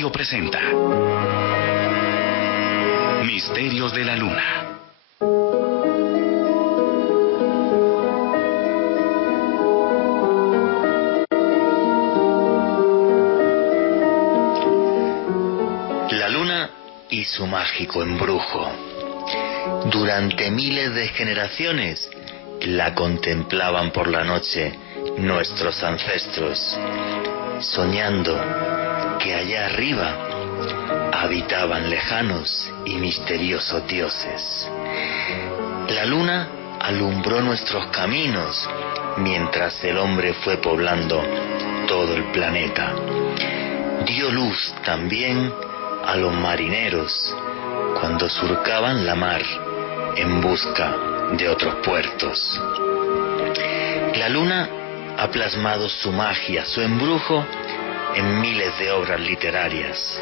Radio presenta Misterios de la Luna. La luna y su mágico embrujo. Durante miles de generaciones la contemplaban por la noche nuestros ancestros, soñando que allá arriba habitaban lejanos y misteriosos dioses. La luna alumbró nuestros caminos mientras el hombre fue poblando todo el planeta. Dio luz también a los marineros cuando surcaban la mar en busca de otros puertos. La luna ha plasmado su magia, su embrujo en miles de obras literarias.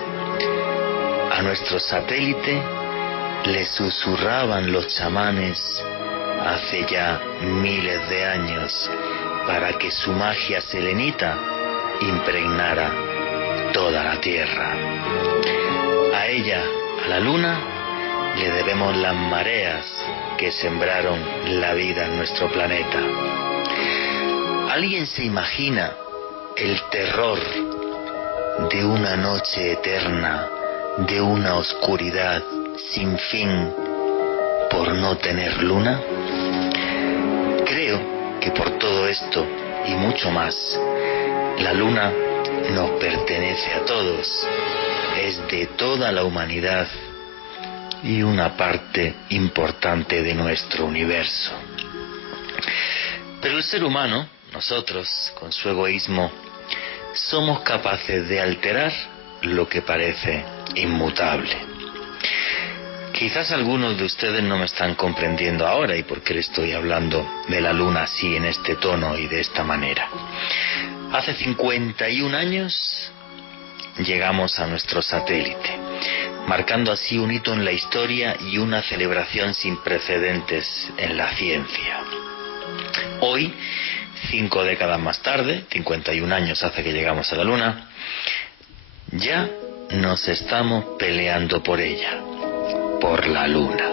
A nuestro satélite le susurraban los chamanes hace ya miles de años para que su magia selenita impregnara toda la Tierra. A ella, a la luna, le debemos las mareas que sembraron la vida en nuestro planeta. ¿Alguien se imagina el terror de una noche eterna, de una oscuridad sin fin por no tener luna? Creo que por todo esto y mucho más, la luna nos pertenece a todos, es de toda la humanidad y una parte importante de nuestro universo. Pero el ser humano, nosotros, con su egoísmo, somos capaces de alterar lo que parece inmutable. Quizás algunos de ustedes no me están comprendiendo ahora y por qué le estoy hablando de la luna así, en este tono y de esta manera. Hace 51 años llegamos a nuestro satélite, marcando así un hito en la historia y una celebración sin precedentes en la ciencia. Hoy, 5 décadas más tarde, 51 años hace que llegamos a la luna, ya nos estamos peleando por ella, por la luna.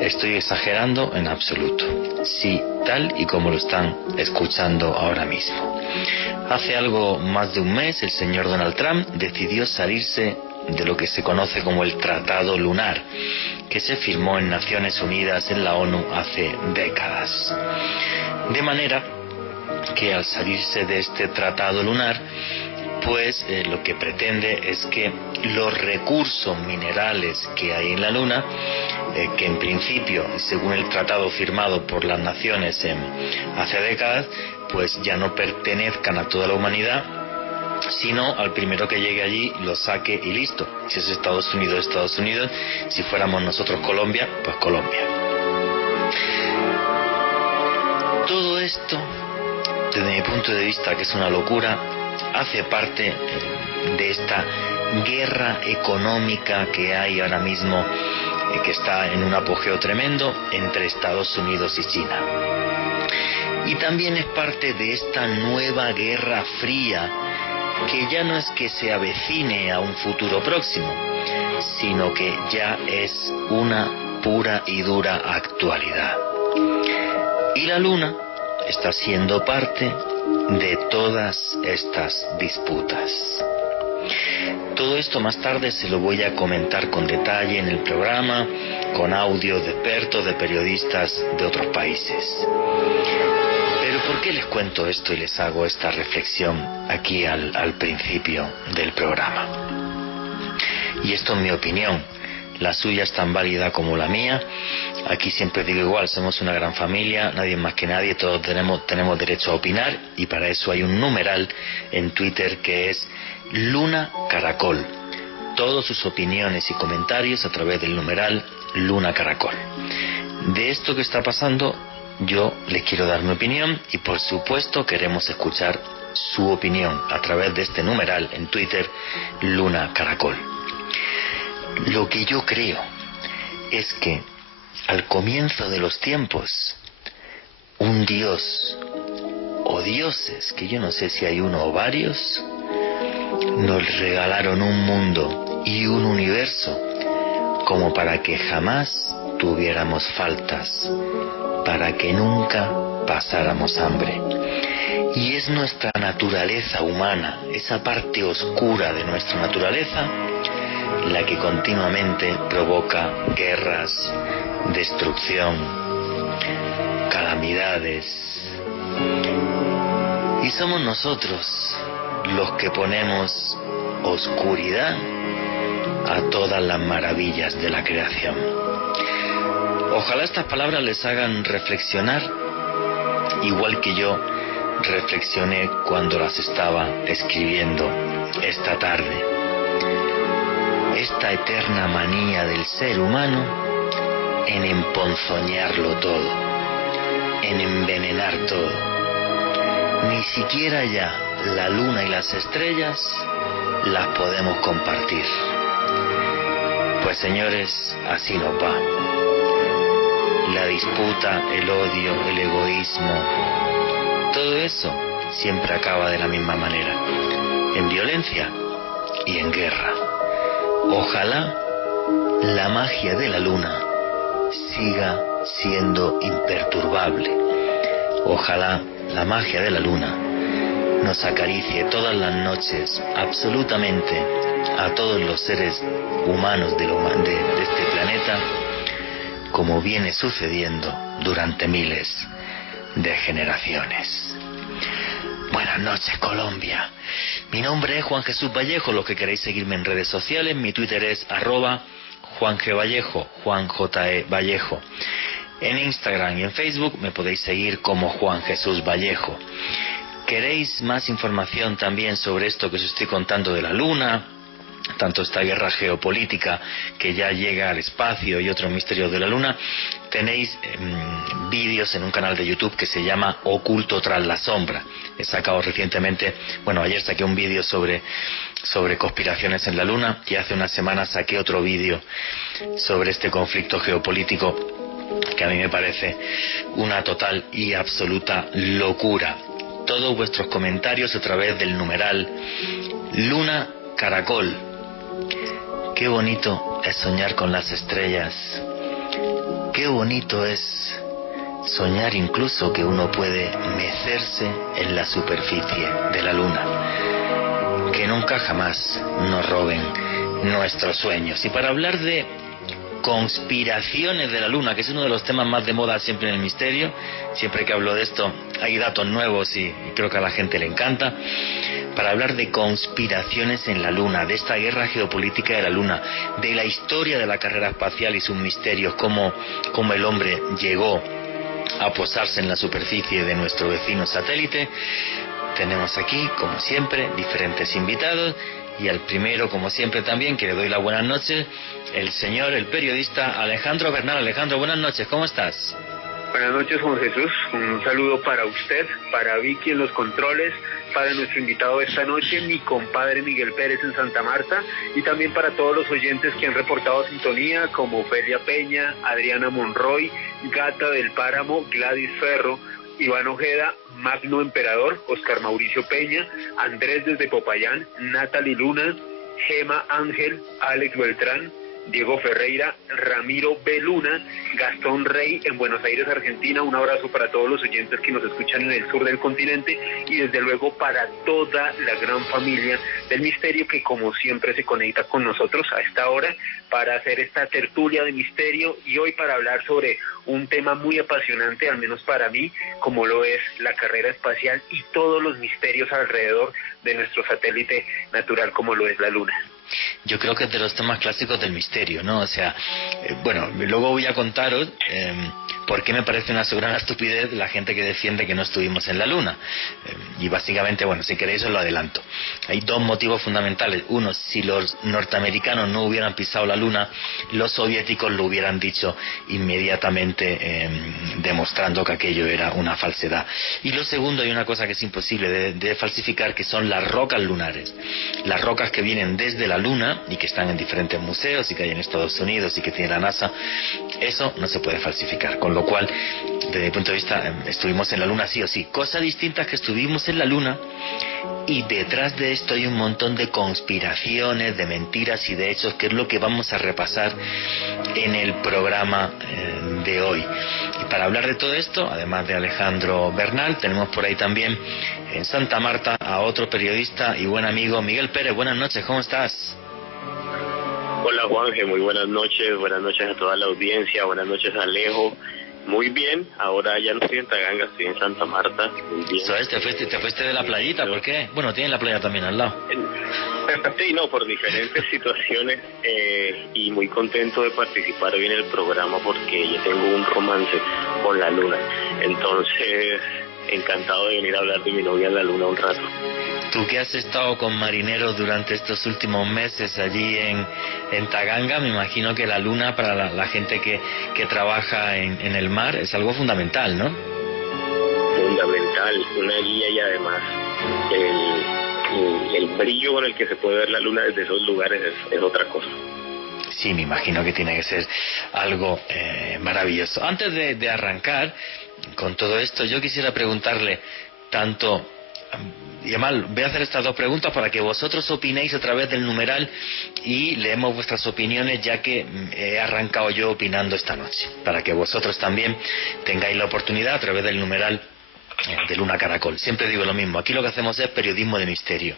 ¿Estoy exagerando? En absoluto. Sí, tal y como lo están escuchando ahora mismo. Hace algo más de un mes, el señor Donald Trump decidió salirse de lo que se conoce como el Tratado Lunar, que se firmó en Naciones Unidas, en la ONU, hace décadas. De manera que al salirse de este Tratado Lunar, pues lo que pretende es que los recursos minerales que hay en la Luna, que en principio, según el tratado firmado por las naciones hace décadas, pues ya no pertenezcan a toda la humanidad, sino al primero que llegue allí lo saque y listo. Si es Estados Unidos, Estados Unidos. Si fuéramos nosotros Colombia, pues Colombia. Todo esto, desde mi punto de vista, que es una locura, hace parte de esta guerra económica que hay ahora mismo, que está en un apogeo tremendo entre Estados Unidos y China. Y también es parte de esta nueva guerra fría, que ya no es que se avecine a un futuro próximo, sino que ya es una pura y dura actualidad. Y la luna está siendo parte de todas estas disputas. Todo esto más tarde se lo voy a comentar con detalle en el programa, con audios de expertos, de periodistas de otros países. Pero ¿por qué les cuento esto y les hago esta reflexión aquí al principio del programa? Y esto es mi opinión. La suya es tan válida como la mía. Aquí siempre digo igual, somos una gran familia, nadie más que nadie, todos tenemos derecho a opinar, y para eso hay un numeral en Twitter que es Luna Caracol. Todas sus opiniones y comentarios a través del numeral Luna Caracol. De esto que está pasando, yo les quiero dar mi opinión y por supuesto queremos escuchar su opinión a través de este numeral en Twitter, Luna Caracol. Lo que yo creo es que al comienzo de los tiempos, un dios o dioses, que yo no sé si hay uno o varios, nos regalaron un mundo y un universo como para que jamás tuviéramos faltas, para que nunca pasáramos hambre. Y es nuestra naturaleza humana, esa parte oscura de nuestra naturaleza, la que continuamente provoca guerras, destrucción, calamidades. Y somos nosotros los que ponemos oscuridad a todas las maravillas de la creación. Ojalá estas palabras les hagan reflexionar, igual que yo reflexioné cuando las estaba escribiendo esta tarde. Esta eterna manía del ser humano en emponzoñarlo todo, en envenenar todo. Ni siquiera ya la luna y las estrellas las podemos compartir. Pues señores, así nos va. La disputa, el odio, el egoísmo, todo eso siempre acaba de la misma manera, en violencia y en guerra. Ojalá la magia de la luna siga siendo imperturbable. Ojalá la magia de la luna nos acaricie todas las noches, absolutamente a todos los seres humanos de este planeta, como viene sucediendo durante miles de generaciones. Buenas noches, Colombia. Mi nombre es Juan Jesús Vallejo. Los que queréis seguirme en redes sociales, mi Twitter es @JuanGVallejo, Juan J.E. Vallejo. En Instagram y en Facebook me podéis seguir como Juan Jesús Vallejo. ¿Queréis más información también sobre esto que os estoy contando de la Luna? Tanto esta guerra geopolítica que ya llega al espacio y otros misterios de la Luna. Tenéis vídeos en un canal de YouTube que se llama Oculto tras la sombra. He sacado recientemente, ayer saqué un vídeo sobre conspiraciones en la Luna, y hace unas semanas saqué otro vídeo sobre este conflicto geopolítico que a mí me parece una total y absoluta locura. Todos vuestros comentarios a través del numeral Luna Caracol. Qué bonito es soñar con las estrellas. Qué bonito es soñar incluso que uno puede mecerse en la superficie de la luna. Que nunca jamás nos roben nuestros sueños. Y para hablar de conspiraciones de la luna, que es uno de los temas más de moda siempre en el misterio, siempre que hablo de esto hay datos nuevos y creo que a la gente le encanta. Para hablar de conspiraciones en la luna, de esta guerra geopolítica de la luna, de la historia de la carrera espacial y sus misterios, cómo el hombre llegó a posarse en la superficie de nuestro vecino satélite, tenemos aquí, como siempre, diferentes invitados. Y al primero, como siempre también, que le doy las buenas noches, el periodista Alejandro Bernal. Alejandro, buenas noches, ¿cómo estás? Buenas noches, Juan Jesús. Un saludo para usted, para Vicky en los controles, para nuestro invitado de esta noche, mi compadre Miguel Pérez en Santa Marta, y también para todos los oyentes que han reportado sintonía, como Ofelia Peña, Adriana Monroy, Gata del Páramo, Gladys Ferro, Iván Ojeda, Magno Emperador, Oscar Mauricio Peña, Andrés desde Popayán, Natalie Luna, Gema Ángel, Alex Beltrán, Diego Ferreira, Ramiro B. Luna, Gastón Rey en Buenos Aires, Argentina. Un abrazo para todos los oyentes que nos escuchan en el sur del continente, y desde luego para toda la gran familia del misterio que como siempre se conecta con nosotros a esta hora para hacer esta tertulia de misterio, y hoy para hablar sobre un tema muy apasionante, al menos para mí, como lo es la carrera espacial y todos los misterios alrededor de nuestro satélite natural como lo es la Luna. Yo creo que es de los temas clásicos del misterio, ¿no? O sea, luego voy a contaros por qué me parece una soberana estupidez la gente que defiende que no estuvimos en la Luna. Y básicamente, si queréis os lo adelanto. Hay dos motivos fundamentales. Uno, si los norteamericanos no hubieran pisado la Luna, los soviéticos lo hubieran dicho inmediatamente, demostrando que aquello era una falsedad. Y lo segundo, hay una cosa que es imposible de falsificar, que son las rocas lunares. Las rocas que vienen desde la Luna y que están en diferentes museos y que hay en Estados Unidos y que tiene la NASA, eso no se puede falsificar. Con con lo cual, desde mi punto de vista, estuvimos en la Luna sí o sí. Cosa distinta es que estuvimos en la Luna y detrás de esto hay un montón de conspiraciones, de mentiras y de hechos, que es lo que vamos a repasar en el programa de hoy. Y para hablar de todo esto, además de Alejandro Bernal, tenemos por ahí también en Santa Marta a otro periodista y buen amigo, Miguel Pérez. Buenas noches, ¿cómo estás? Hola Juanje, muy buenas noches a toda la audiencia, buenas noches Alejo. Muy bien, ahora ya no estoy en Taganga, estoy en Santa Marta. Muy bien. ¿Sabes? ¿Te fuiste de la playita? ¿Por qué? Bueno, tienen la playa también al lado. Sí, no, por diferentes situaciones y muy contento de participar hoy en el programa porque yo tengo un romance con la Luna. Entonces, encantado de venir a hablar de mi novia en la Luna un rato. Tú que has estado con marineros durante estos últimos meses allí en Taganga, me imagino que la Luna para la gente que trabaja en el mar es algo fundamental, ¿no? Fundamental, una guía y además el brillo con el que se puede ver la Luna desde esos lugares es otra cosa. Sí, me imagino que tiene que ser algo maravilloso. Antes de arrancar con todo esto, yo quisiera preguntarle tanto... Y además voy a hacer estas dos preguntas para que vosotros opinéis a través del numeral y leemos vuestras opiniones, ya que he arrancado yo opinando esta noche, para que vosotros también tengáis la oportunidad a través del numeral de Luna Caracol. Siempre digo lo mismo, aquí lo que hacemos es periodismo de misterio.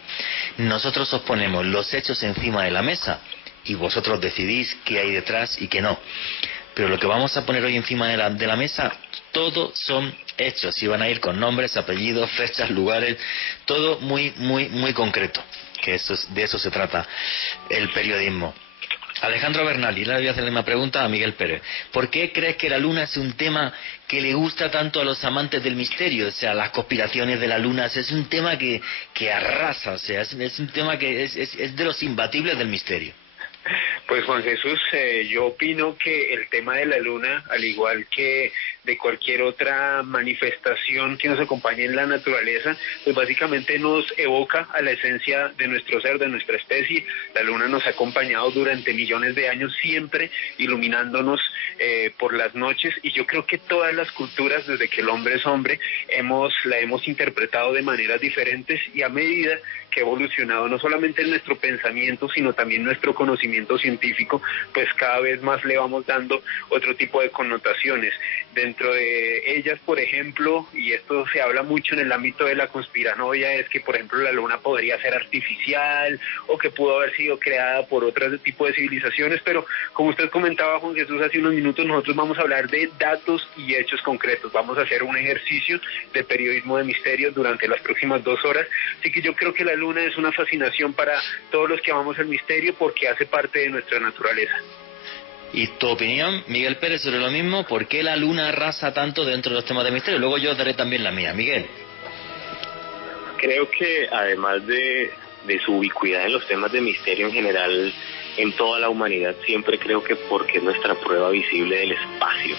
Nosotros os ponemos los hechos encima de la mesa y vosotros decidís qué hay detrás y qué no. Pero lo que vamos a poner hoy encima de la mesa, todo son hechos, y van a ir con nombres, apellidos, fechas, lugares, todo muy, muy, muy concreto, que de eso se trata el periodismo. Alejandro Bernal, y le voy a hacer la misma pregunta a Miguel Pérez. ¿Por qué crees que la Luna es un tema que le gusta tanto a los amantes del misterio? O sea, las conspiraciones de la Luna, es un tema que arrasa, o sea, es un tema que es de los imbatibles del misterio. Pues Juan Jesús, yo opino que el tema de la Luna, al igual que de cualquier otra manifestación que nos acompañe en la naturaleza, pues básicamente nos evoca a la esencia de nuestro ser, de nuestra especie. La Luna nos ha acompañado durante millones de años, siempre iluminándonos por las noches, y yo creo que todas las culturas, desde que el hombre es hombre, la hemos interpretado de maneras diferentes, y a medida que ha evolucionado no solamente en nuestro pensamiento, sino también nuestro conocimiento científico, pues cada vez más le vamos dando otro tipo de connotaciones. Dentro de ellas, por ejemplo, y esto se habla mucho en el ámbito de la conspiranoia, es que, por ejemplo, la Luna podría ser artificial o que pudo haber sido creada por otro tipo de civilizaciones, pero como usted comentaba, Juan Jesús, hace unos minutos, nosotros vamos a hablar de datos y hechos concretos. Vamos a hacer un ejercicio de periodismo de misterio durante las próximas 2 horas, así que yo creo que la Luna es una fascinación para todos los que amamos el misterio porque hace parte de nuestra naturaleza. ¿Y tu opinión, Miguel Pérez, sobre lo mismo? ¿Por qué la Luna arrasa tanto dentro de los temas de misterio? Luego yo daré también la mía. Miguel. Creo que además de su ubicuidad en los temas de misterio en general, en toda la humanidad, siempre creo que porque es nuestra prueba visible del espacio.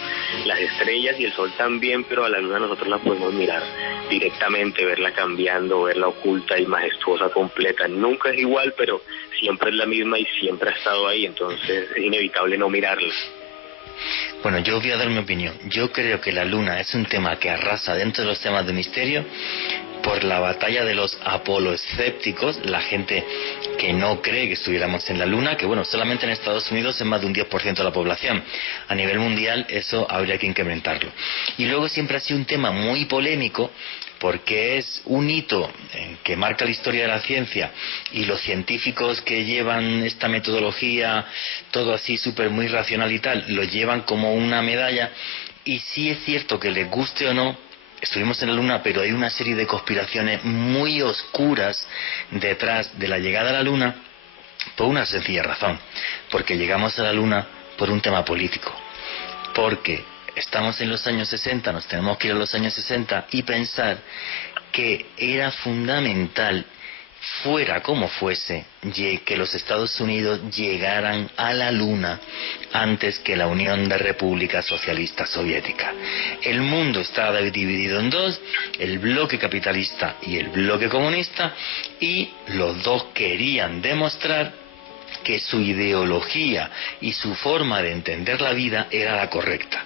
Las estrellas y el sol también, pero a la Luna nosotros la podemos mirar directamente, verla cambiando, verla oculta y majestuosa completa. Nunca es igual, pero siempre es la misma y siempre ha estado ahí, entonces es inevitable no mirarla. Bueno, yo voy a dar mi opinión. Yo creo que la Luna es un tema que arrasa dentro de los temas de misterio por la batalla de los apoloescépticos, la gente que no cree que estuviéramos en la Luna, que bueno, solamente en Estados Unidos es más de un 10% de la población. A nivel mundial eso habría que incrementarlo. Y luego siempre ha sido un tema muy polémico, porque es un hito que marca la historia de la ciencia, y los científicos que llevan esta metodología, todo así súper muy racional y tal, lo llevan como una medalla. Y sí es cierto que les guste o no, estuvimos en la Luna, pero hay una serie de conspiraciones muy oscuras detrás de la llegada a la Luna, por una sencilla razón, porque llegamos a la Luna por un tema político, porque estamos en los años 60, nos tenemos que ir a los años 60 y pensar que era fundamental, fuera como fuese, que los Estados Unidos llegaran a la Luna antes que la Unión de Repúblicas Socialistas Soviéticas. El mundo estaba dividido en dos, el bloque capitalista y el bloque comunista, y los dos querían demostrar que su ideología y su forma de entender la vida era la correcta.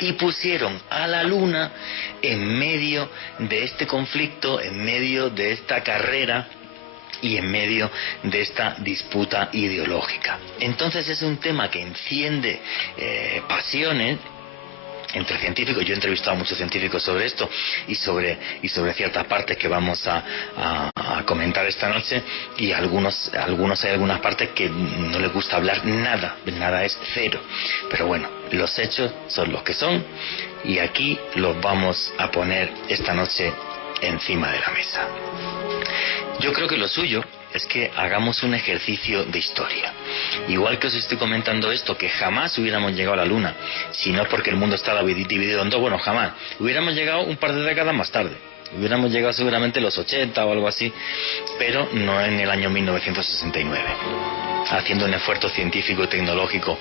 y pusieron a la Luna en medio de este conflicto, en medio de esta carrera y en medio de esta disputa ideológica. Entonces es un tema que enciende pasiones entre científicos. Yo he entrevistado a muchos científicos sobre esto y sobre ciertas partes que vamos a comentar esta noche, y algunos hay algunas partes que no les gusta hablar nada es cero, pero bueno, los hechos son los que son y aquí los vamos a poner esta noche encima de la mesa. Yo creo que lo suyo es que hagamos un ejercicio de historia. Igual que os estoy comentando esto, que jamás hubiéramos llegado a la Luna, si no es porque el mundo estaba dividido en dos, bueno, jamás. Hubiéramos llegado un par de décadas más tarde. Hubiéramos llegado seguramente en los 80 o algo así, pero no en el año 1969, haciendo un esfuerzo científico y tecnológico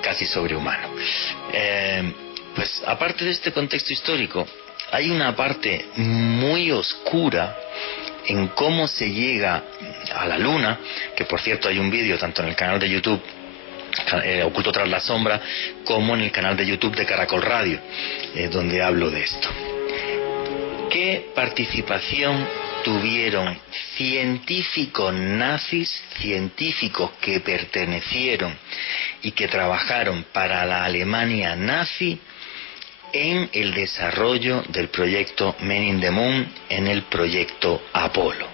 casi sobrehumano. Pues aparte de este contexto histórico, hay una parte muy oscura en cómo se llega a la Luna, que por cierto hay un vídeo tanto en el canal de YouTube Oculto tras la sombra, como en el canal de YouTube de Caracol Radio, donde hablo de esto. ¿Qué participación tuvieron científicos nazis, científicos que pertenecieron y que trabajaron para la Alemania nazi en el desarrollo del proyecto Men in the Moon, en el proyecto Apolo?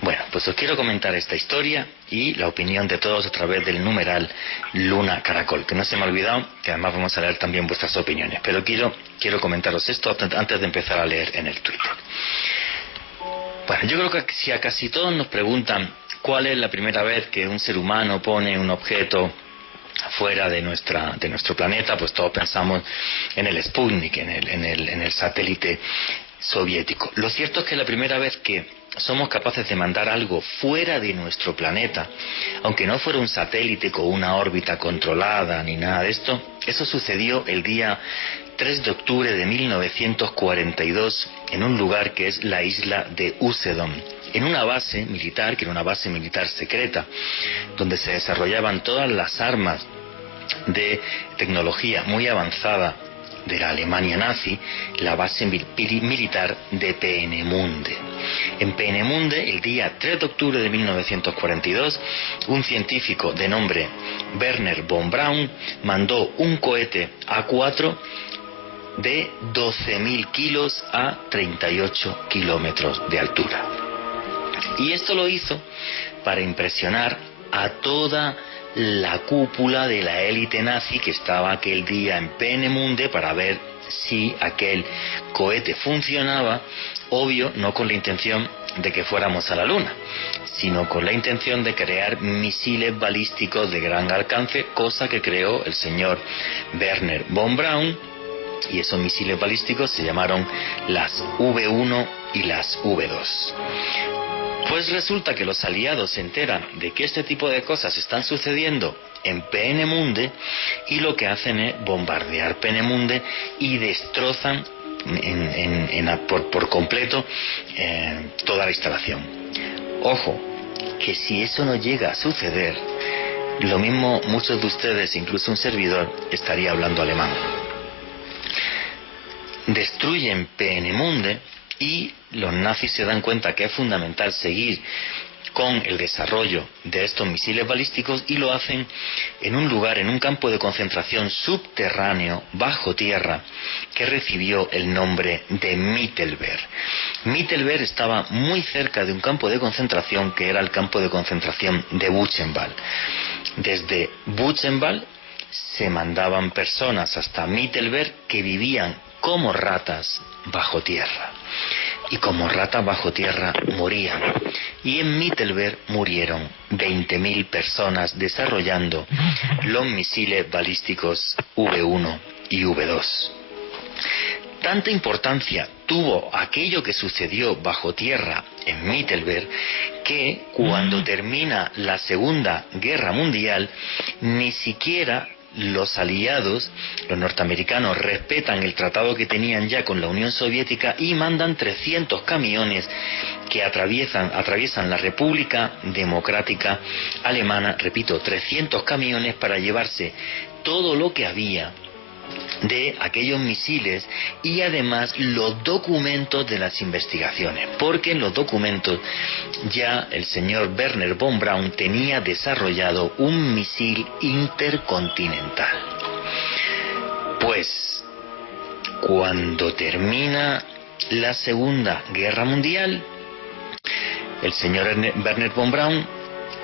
Bueno, pues os quiero comentar esta historia y la opinión de todos a través del numeral Luna Caracol, que no se me ha olvidado, que además vamos a leer también vuestras opiniones, pero quiero comentaros esto antes de empezar a leer en el Twitter. Bueno, yo creo que si a casi todos nos preguntan cuál es la primera vez que un ser humano pone un objeto fuera de nuestro planeta, pues todos pensamos en el Sputnik, en el satélite soviético. Lo cierto es que la primera vez que somos capaces de mandar algo fuera de nuestro planeta, aunque no fuera un satélite con una órbita controlada ni nada de esto, eso sucedió el día 3 de octubre de 1942 en un lugar que es la isla de Usedom, en una base militar, que era una base militar secreta, donde se desarrollaban todas las armas de tecnología muy avanzada de la Alemania nazi, la base militar de Peenemünde. En Peenemünde, el día 3 de octubre de 1942, un científico de nombre Wernher von Braun mandó un cohete A4 de 12.000 kilos a 38 kilómetros de altura. Y esto lo hizo para impresionar a toda la cúpula de la élite nazi que estaba aquel día en Peenemünde, para ver si aquel cohete funcionaba, obvio, no con la intención de que fuéramos a la Luna, sino con la intención de crear misiles balísticos de gran alcance, cosa que creó el señor Wernher von Braun, y esos misiles balísticos se llamaron las V1 y las V2. Pues resulta que los aliados se enteran de que este tipo de cosas están sucediendo en Peenemünde y lo que hacen es bombardear Peenemünde y destrozan por completo toda la instalación. Ojo, que si eso no llega a suceder, lo mismo muchos de ustedes, incluso un servidor, estaría hablando alemán. Destruyen Peenemünde y los nazis se dan cuenta que es fundamental seguir con el desarrollo de estos misiles balísticos y lo hacen en un lugar, en un campo de concentración subterráneo, bajo tierra, que recibió el nombre de Mittelberg. Mittelberg estaba muy cerca de un campo de concentración que era el campo de concentración de Buchenwald. Desde Buchenwald se mandaban personas hasta Mittelberg que vivían como ratas bajo tierra. Y como ratas bajo tierra morían. Y en Mittelberg murieron 20.000 personas desarrollando los misiles balísticos V1 y V2. Tanta importancia tuvo aquello que sucedió bajo tierra en Mittelberg que cuando termina la Segunda Guerra Mundial, ni siquiera los aliados, los norteamericanos, respetan el tratado que tenían ya con la Unión Soviética y mandan 300 camiones que atraviesan la República Democrática Alemana, repito, 300 camiones para llevarse todo lo que había de aquellos misiles y además los documentos de las investigaciones, porque en los documentos ya el señor Wernher von Braun tenía desarrollado un misil intercontinental. Pues cuando termina la Segunda Guerra Mundial, el señor Wernher von Braun,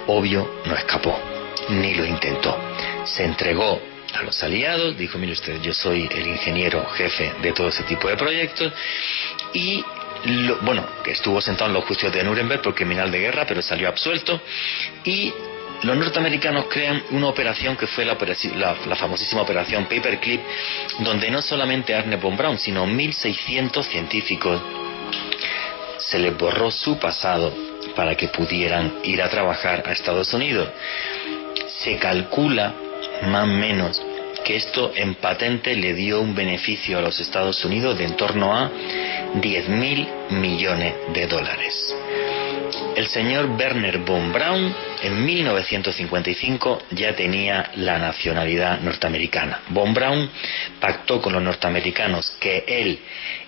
obvio, no escapó, ni lo intentó. Se entregó a los aliados, dijo: mire usted, yo soy el ingeniero jefe de todo ese tipo de proyectos, y que estuvo sentado en los juicios de Nuremberg por criminal de guerra, pero salió absuelto, y los norteamericanos crean una operación que fue la famosísima operación Paperclip, donde no solamente a Wernher von Braun, sino 1.600 científicos se les borró su pasado para que pudieran ir a trabajar a Estados Unidos. Se calcula más o menos que esto en patente le dio un beneficio a los Estados Unidos de en torno a 10.000 millones de dólares. El señor Wernher von Braun en 1955 ya tenía la nacionalidad norteamericana. Von Braun pactó con los norteamericanos que él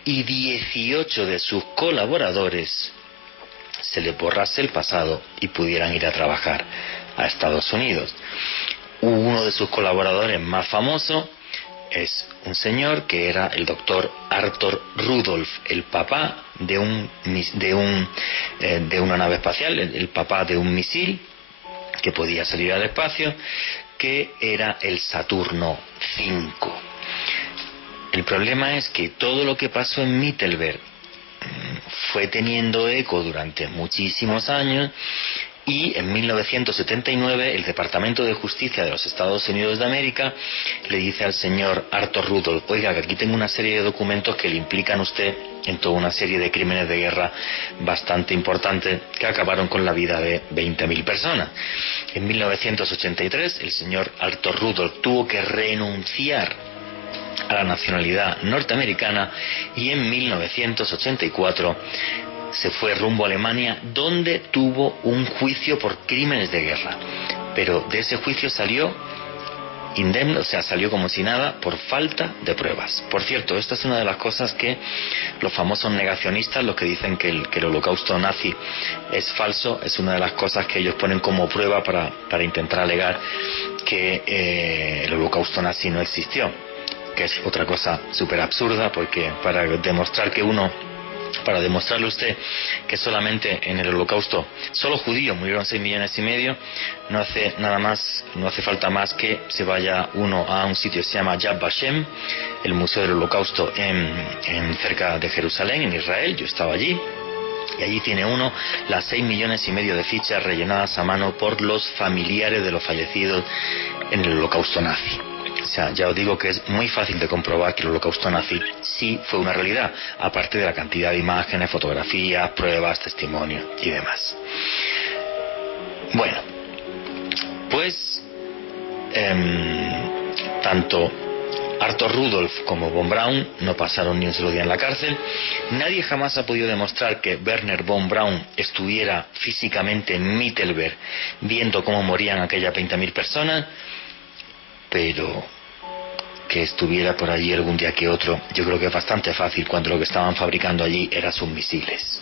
y 18 de sus colaboradores se les borrase el pasado y pudieran ir a trabajar a Estados Unidos. Uno de sus colaboradores más famosos es un señor que era el doctor Arthur Rudolph, el papá de una nave espacial, el papá de un misil que podía salir al espacio, que era el Saturno V. El problema es que todo lo que pasó en Mittelberg fue teniendo eco durante muchísimos años, y en 1979 el Departamento de Justicia de los Estados Unidos de América le dice al señor Arthur Rudolph: oiga, que aquí tengo una serie de documentos que le implican a usted en toda una serie de crímenes de guerra bastante importantes que acabaron con la vida de 20.000 personas. En 1983 el señor Arthur Rudolph tuvo que renunciar a la nacionalidad norteamericana, y en 1984 se fue rumbo a Alemania, donde tuvo un juicio por crímenes de guerra, pero de ese juicio salió indemne, o sea, salió como si nada, por falta de pruebas. Por cierto, esta es una de las cosas que los famosos negacionistas, los que dicen que el holocausto nazi es falso, es una de las cosas que ellos ponen como prueba para intentar alegar que el holocausto nazi no existió, que es otra cosa súper absurda, porque para demostrarle a usted que solamente en el holocausto solo judíos murieron 6,5 millones, no hace falta más que se vaya uno a un sitio que se llama Yad Vashem, el Museo del Holocausto en cerca de Jerusalén, en Israel. Yo estaba allí, y allí tiene uno las 6,5 millones de fichas rellenadas a mano por los familiares de los fallecidos en el holocausto nazi. O sea, ya os digo que es muy fácil de comprobar que el holocausto nazi sí fue una realidad, aparte de la cantidad de imágenes, fotografías, pruebas, testimonios y demás. Bueno, pues tanto Arthur Rudolph como von Braun no pasaron ni un solo día en la cárcel. Nadie jamás ha podido demostrar que Wernher von Braun estuviera físicamente en Mittelberg viendo cómo morían aquellas 20.000 personas, pero que estuviera por allí algún día que otro, yo creo que es bastante fácil, cuando lo que estaban fabricando allí eran sus misiles.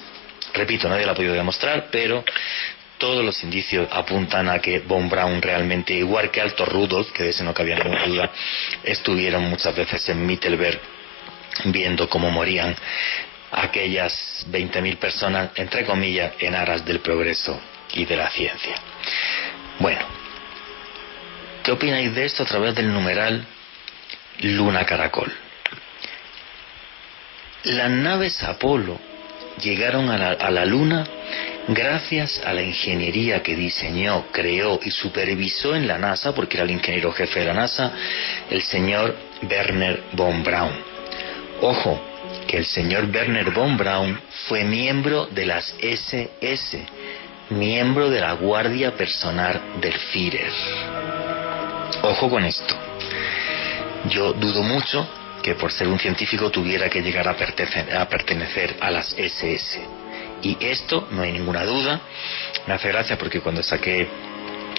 Repito, nadie lo ha podido demostrar, pero todos los indicios apuntan a que von Braun realmente, igual que Arthur Rudolph, que de ese no cabía ninguna duda, estuvieron muchas veces en Mittelberg viendo cómo morían aquellas 20.000 personas, entre comillas, en aras del progreso y de la ciencia. Bueno, ¿qué opináis de esto a través del numeral Luna Caracol? Las naves Apolo llegaron a la Luna gracias a la ingeniería que diseñó, creó y supervisó en la NASA, porque era el ingeniero jefe de la NASA, el señor Wernher von Braun. Ojo, que el señor Wernher von Braun fue miembro de las SS, miembro de la Guardia Personal del Führer. Ojo con esto. Yo dudo mucho que por ser un científico tuviera que llegar a pertenecer a las SS. Y esto, no hay ninguna duda, me hace gracia porque cuando saqué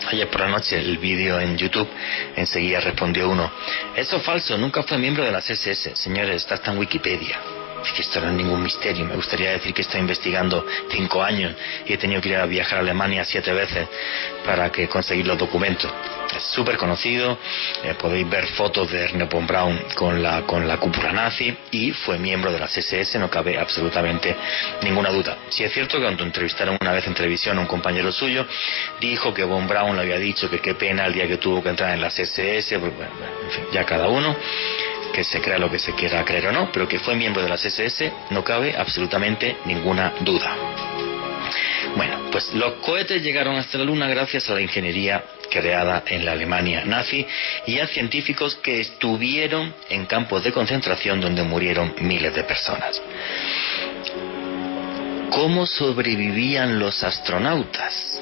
Ayer por la noche el vídeo en YouTube, enseguida respondió uno: eso es falso, nunca fue miembro de las SS. Señores, está en Wikipedia. Es que esto no es ningún misterio. Me gustaría decir que estoy investigando 5 años y he tenido que ir a viajar a Alemania 7 veces para conseguir los documentos. Es súper conocido. Podéis ver fotos de Ernest von Braun con la cúpula nazi, y fue miembro de las SS, no cabe absolutamente ninguna duda. Sí es cierto que cuando entrevistaron una vez en televisión a un compañero suyo, dijo que von Braun le había dicho que qué pena el día que tuvo que entrar en las SS, porque, bueno, en fin, ya cada uno que se crea lo que se quiera creer o no, pero que fue miembro de las SS no cabe absolutamente ninguna duda. Bueno, pues los cohetes llegaron hasta la Luna gracias a la ingeniería creada en la Alemania nazi y a científicos que estuvieron en campos de concentración donde murieron miles de personas. ¿Cómo sobrevivían los astronautas?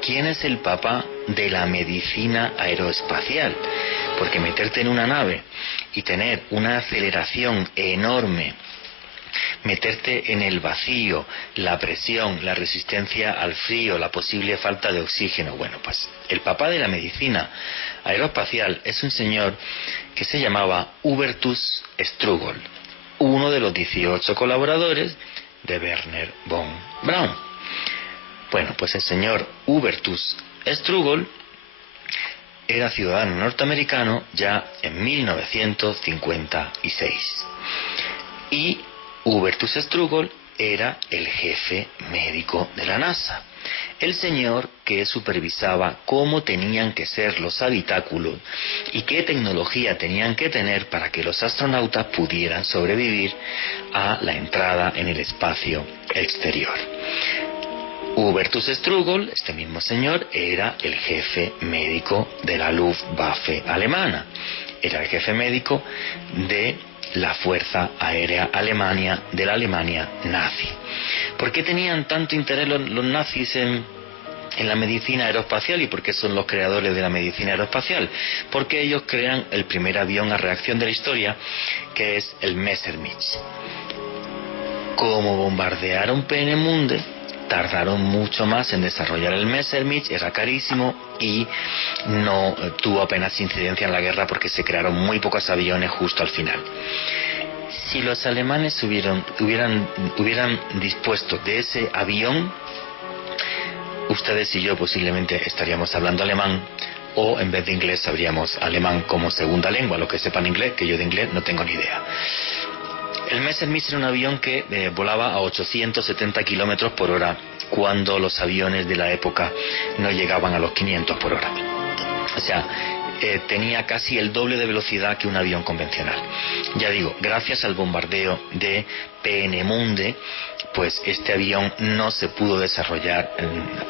¿Quién es el papá de la medicina aeroespacial? Porque meterte en una nave y tener una aceleración enorme, meterte en el vacío, la presión, la resistencia al frío, la posible falta de oxígeno. Bueno, pues el papá de la medicina aeroespacial es un señor que se llamaba Hubertus Strugol, uno de los 18 colaboradores de Wernher von Braun. Bueno, pues el señor Hubertus Strugol era ciudadano norteamericano ya en 1956. Y Hubertus Strugol era el jefe médico de la NASA. El señor que supervisaba cómo tenían que ser los habitáculos y qué tecnología tenían que tener para que los astronautas pudieran sobrevivir a la entrada en el espacio exterior. Hubertus Strugol, este mismo señor, era el jefe médico de la Luftwaffe alemana. Era el jefe médico de la Fuerza Aérea Alemania, de la Alemania nazi. ¿Por qué tenían tanto interés los nazis en la medicina aeroespacial y por qué son los creadores de la medicina aeroespacial? Porque ellos crean el primer avión a reacción de la historia, que es el Messerschmitt. Como bombardearon Peenemünde, tardaron mucho más en desarrollar el Messerschmitt, era carísimo y no tuvo apenas incidencia en la guerra porque se crearon muy pocos aviones justo al final. Si los alemanes hubieran dispuesto de ese avión, ustedes y yo posiblemente estaríamos hablando alemán, o en vez de inglés sabríamos alemán como segunda lengua, los que sepan inglés, que yo de inglés no tengo ni idea. El Messerschmitt era un avión que volaba a 870 kilómetros por hora cuando los aviones de la época no llegaban a los 500 por hora. O sea, tenía casi el doble de velocidad que un avión convencional. Ya digo, gracias al bombardeo de Peenemünde, pues este avión no se pudo desarrollar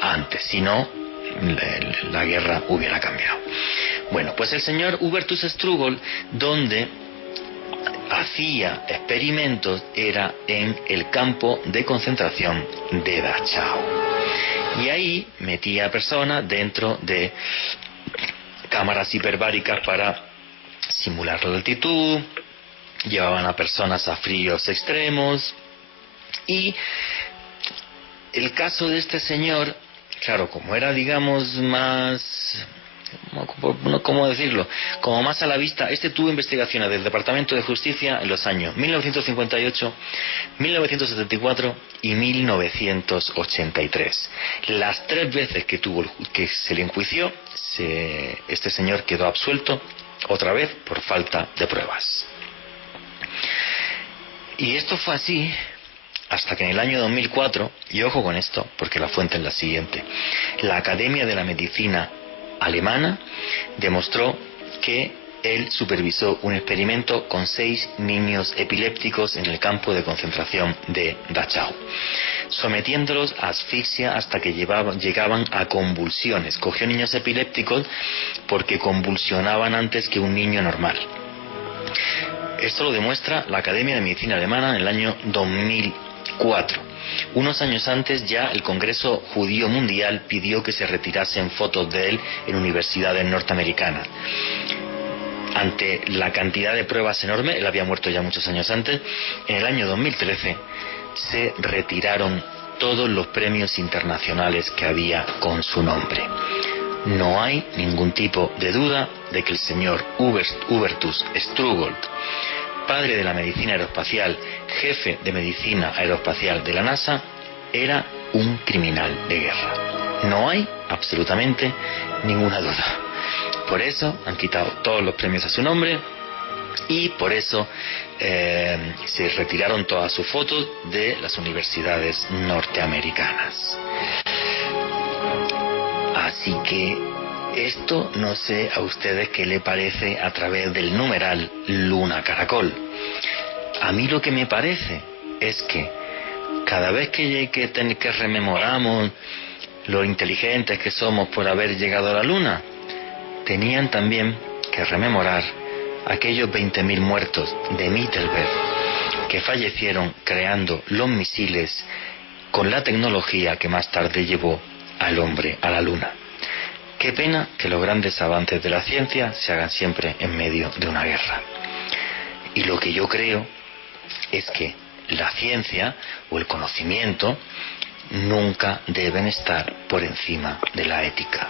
antes, si no, la guerra hubiera cambiado. Bueno, pues el señor Hubertus Strugol, donde hacía experimentos era en el campo de concentración de Dachau. Y ahí metía a personas dentro de cámaras hiperbáricas para simular la altitud, llevaban a personas a fríos extremos. Y el caso de este señor, claro, como era, digamos, más... ¿cómo decirlo? Como más a la vista, tuvo investigaciones del Departamento de Justicia en los años 1958, 1974 y 1983. Las 3 veces que se le enjuició, este señor quedó absuelto otra vez por falta de pruebas. Y esto fue así hasta que en el año 2004, y ojo con esto, porque la fuente es la siguiente, la Academia de la Medicina alemana demostró que él supervisó un experimento con 6 niños epilépticos en el campo de concentración de Dachau, sometiéndolos a asfixia hasta que llegaban a convulsiones. Cogió niños epilépticos porque convulsionaban antes que un niño normal. Esto lo demuestra la Academia de Medicina Alemana en el año 2004. Unos años antes ya el Congreso Judío Mundial pidió que se retirasen fotos de él en universidades norteamericanas. Ante la cantidad de pruebas enorme, él había muerto ya muchos años antes, en el año 2013 se retiraron todos los premios internacionales que había con su nombre. No hay ningún tipo de duda de que el señor Hubertus Strugold, padre de la medicina aeroespacial, jefe de medicina aeroespacial de la NASA, era un criminal de guerra. No hay absolutamente ninguna duda. Por eso han quitado todos los premios a su nombre y por eso se retiraron todas sus fotos de las universidades norteamericanas. Así que esto no sé a ustedes qué le parece a través del numeral Luna Caracol. A mí lo que me parece es que cada vez que rememoramos lo inteligentes que somos por haber llegado a la Luna, tenían también que rememorar aquellos 20.000 muertos de Mittelberg que fallecieron creando los misiles con la tecnología que más tarde llevó al hombre a la Luna. Qué pena que los grandes avances de la ciencia se hagan siempre en medio de una guerra. Y lo que yo creo es que la ciencia o el conocimiento nunca deben estar por encima de la ética.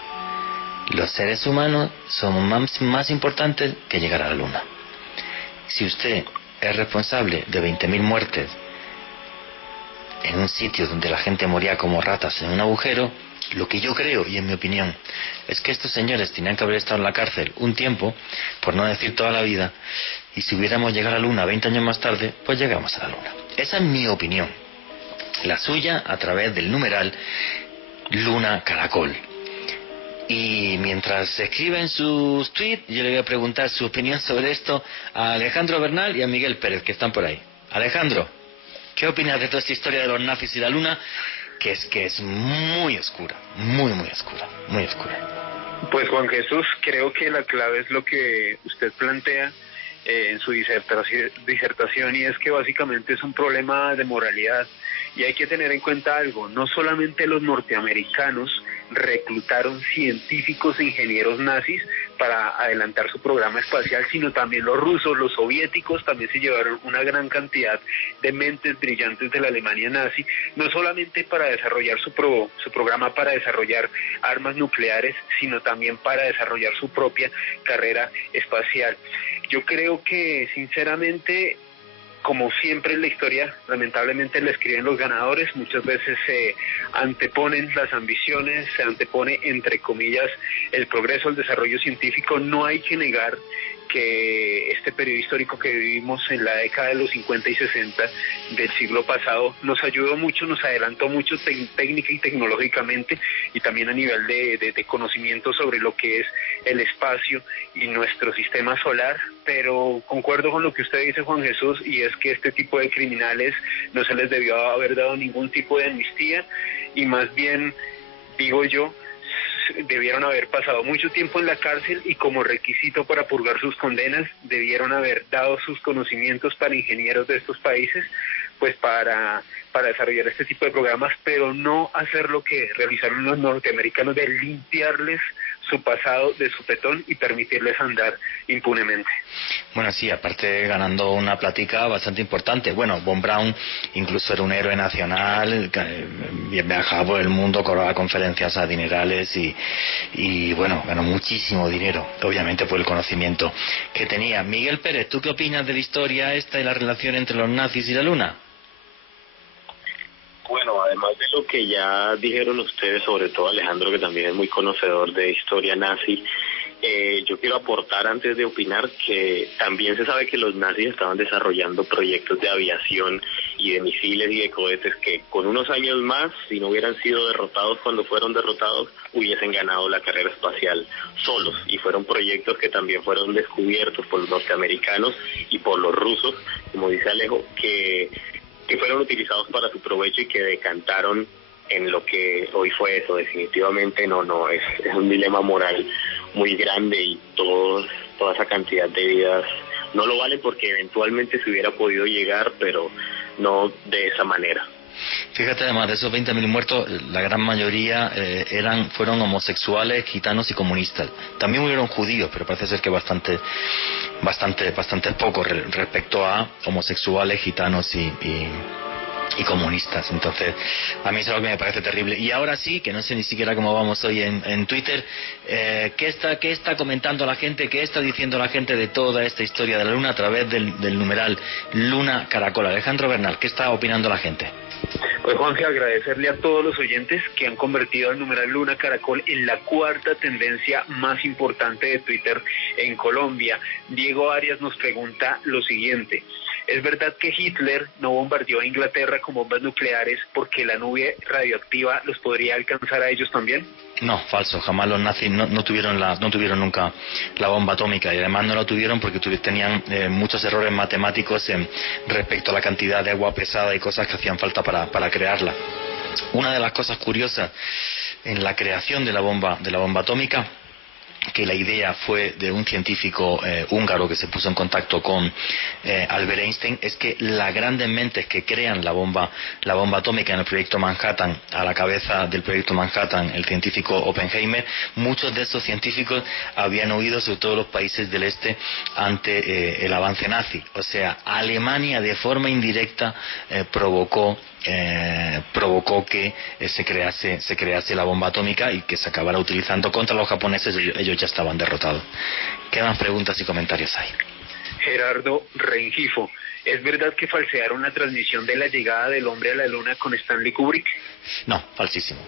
Los seres humanos somos más importantes que llegar a la Luna. Si usted es responsable de 20.000 muertes en un sitio donde la gente moría como ratas en un agujero, lo que yo creo, y en mi opinión, es que estos señores tenían que haber estado en la cárcel un tiempo, por no decir toda la vida, y si hubiéramos llegado a la Luna 20 años más tarde, pues llegamos a la Luna. Esa es mi opinión. La suya a través del numeral Luna Caracol. Y mientras escriben sus tweets, yo le voy a preguntar su opinión sobre esto a Alejandro Bernal y a Miguel Pérez, que están por ahí. Alejandro, ¿qué opinas de toda esta historia de los nazis y la Luna? Que es muy oscura, muy oscura, muy oscura. Pues Juan Jesús, creo que la clave es lo que usted plantea en su disertación, y es que básicamente es un problema de moralidad. Y hay que tener en cuenta algo: no solamente los norteamericanos reclutaron científicos e ingenieros nazis para adelantar su programa espacial, sino también los rusos, los soviéticos también se llevaron una gran cantidad de mentes brillantes de la Alemania nazi, no solamente para desarrollar su programa para desarrollar armas nucleares, sino también para desarrollar su propia carrera espacial. Yo creo que, sinceramente, como siempre en la historia, lamentablemente la escriben los ganadores. Muchas veces se anteponen las ambiciones, se antepone, entre comillas, el progreso, el desarrollo científico. No hay que negar que este periodo histórico que vivimos en la década de los 50 y 60 del siglo pasado nos ayudó mucho, nos adelantó mucho técnica y tecnológicamente, y también a nivel de conocimiento sobre lo que es el espacio y nuestro sistema solar. Pero concuerdo con lo que usted dice, Juan Jesús, y es que este tipo de criminales no se les debió haber dado ningún tipo de amnistía, y más bien, digo yo, debieron haber pasado mucho tiempo en la cárcel, y como requisito para purgar sus condenas debieron haber dado sus conocimientos para ingenieros de estos países, pues para desarrollar este tipo de programas, pero no hacer lo que realizaron los norteamericanos de limpiarles su pasado de supetón y permitirles andar impunemente. Bueno, sí, aparte ganando una plática bastante importante. Bueno, Von Braun incluso era un héroe nacional, viajaba por el mundo, cobraba conferencias adinerales y bueno, ganó muchísimo dinero, obviamente por el conocimiento que tenía. Miguel Pérez, ¿tú qué opinas de la historia esta y la relación entre los nazis y la Luna? Bueno, además de lo que ya dijeron ustedes, sobre todo Alejandro, que también es muy conocedor de historia nazi, yo quiero aportar antes de opinar que también se sabe que los nazis estaban desarrollando proyectos de aviación y de misiles y de cohetes que con unos años más, si no hubieran sido derrotados cuando fueron derrotados, hubiesen ganado la carrera espacial solos, y fueron proyectos que también fueron descubiertos por los norteamericanos y por los rusos, como dice Alejo, que fueron utilizados para su provecho y que decantaron en lo que hoy fue eso. Definitivamente es un dilema moral muy grande, y toda esa cantidad de vidas no lo vale, porque eventualmente se hubiera podido llegar, pero no de esa manera. Fíjate, además de esos 20.000 muertos, la gran mayoría fueron homosexuales, gitanos y comunistas. También murieron judíos, pero parece ser que bastante poco respecto a homosexuales, gitanos y comunistas. Entonces, a mí eso es lo que me parece terrible. Y ahora sí, que no sé ni siquiera cómo vamos hoy en Twitter, ¿qué está comentando la gente, qué está diciendo la gente de toda esta historia de la Luna a través del numeral Luna Caracol? Alejandro Bernal, ¿qué está opinando la gente? Pues Juanje, agradecerle a todos los oyentes que han convertido al numeral Luna Caracol en la cuarta tendencia más importante de Twitter en Colombia. Diego Arias nos pregunta lo siguiente: ¿es verdad que Hitler no bombardeó a Inglaterra con bombas nucleares porque la nube radioactiva los podría alcanzar a ellos también? No, falso. Jamás los nazis no tuvieron nunca la bomba atómica, y además no la tuvieron porque tenían muchos errores matemáticos respecto a la cantidad de agua pesada y cosas que hacían falta para crearla. Una de las cosas curiosas en la creación de la bomba atómica, que la idea fue de un científico húngaro que se puso en contacto con Albert Einstein, es que las grandes mentes que crean la bomba atómica en el proyecto Manhattan, a la cabeza del proyecto Manhattan el científico Oppenheimer, muchos de esos científicos habían huido, sobre todo los países del este, ante el avance nazi. O sea, Alemania de forma indirecta provocó que se crease la bomba atómica y que se acabara utilizando contra los japoneses. Ellos ya estaban derrotados. ¿Qué más preguntas y comentarios hay? Gerardo Rengifo: ¿es verdad que falsearon la transmisión de la llegada del hombre a la luna con Stanley Kubrick? No, falsísimo.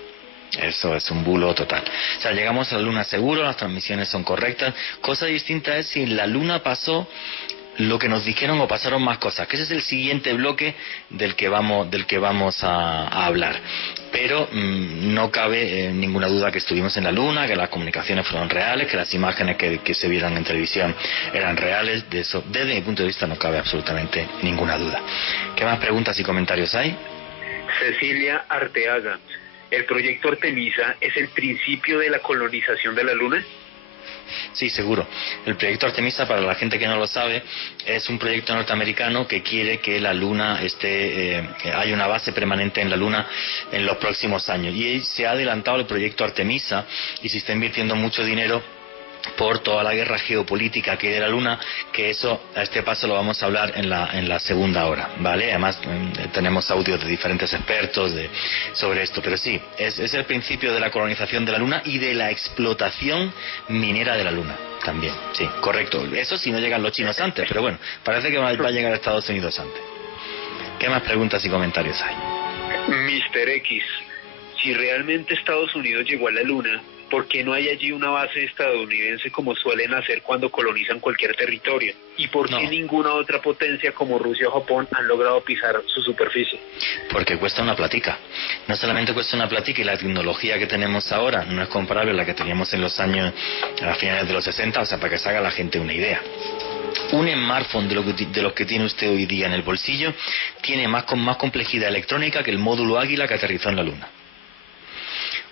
Eso es un bulo total. O sea, llegamos a la luna seguro, las transmisiones son correctas. Cosa distinta es si en la luna pasó lo que nos dijeron o pasaron más cosas, que ese es el siguiente bloque del que vamos a hablar. Pero no cabe ninguna duda que estuvimos en la Luna, que las comunicaciones fueron reales, que las imágenes que se vieron en televisión eran reales. De eso, desde mi punto de vista, no cabe absolutamente ninguna duda. ¿Qué más preguntas y comentarios hay? Cecilia Arteaga: ¿el proyecto Artemisa es el principio de la colonización de la Luna? Sí, seguro. El proyecto Artemisa, para la gente que no lo sabe, es un proyecto norteamericano que quiere que la Luna haya una base permanente en la Luna en los próximos años. Y se ha adelantado el proyecto Artemisa y se está invirtiendo mucho dinero por toda la guerra geopolítica que hay de la Luna, que eso a este paso lo vamos a hablar en la segunda hora, ¿vale? Además tenemos audios de diferentes expertos sobre esto, pero sí, es el principio de la colonización de la Luna y de la explotación minera de la Luna también, sí, correcto. Eso si no llegan los chinos antes, pero bueno, parece que va a llegar a Estados Unidos antes. ¿Qué más preguntas y comentarios hay? Mr. X: si realmente Estados Unidos llegó a la Luna, ¿por qué no hay allí una base estadounidense como suelen hacer cuando colonizan cualquier territorio? ¿Y por qué ninguna otra potencia como Rusia o Japón han logrado pisar su superficie? Porque cuesta una platica. No solamente cuesta una platica, y la tecnología que tenemos ahora no es comparable a la que teníamos en los años, a finales de los 60, o sea, para que se haga la gente una idea. Un smartphone de los que tiene usted hoy día en el bolsillo tiene más complejidad electrónica que el módulo Águila que aterrizó en la Luna.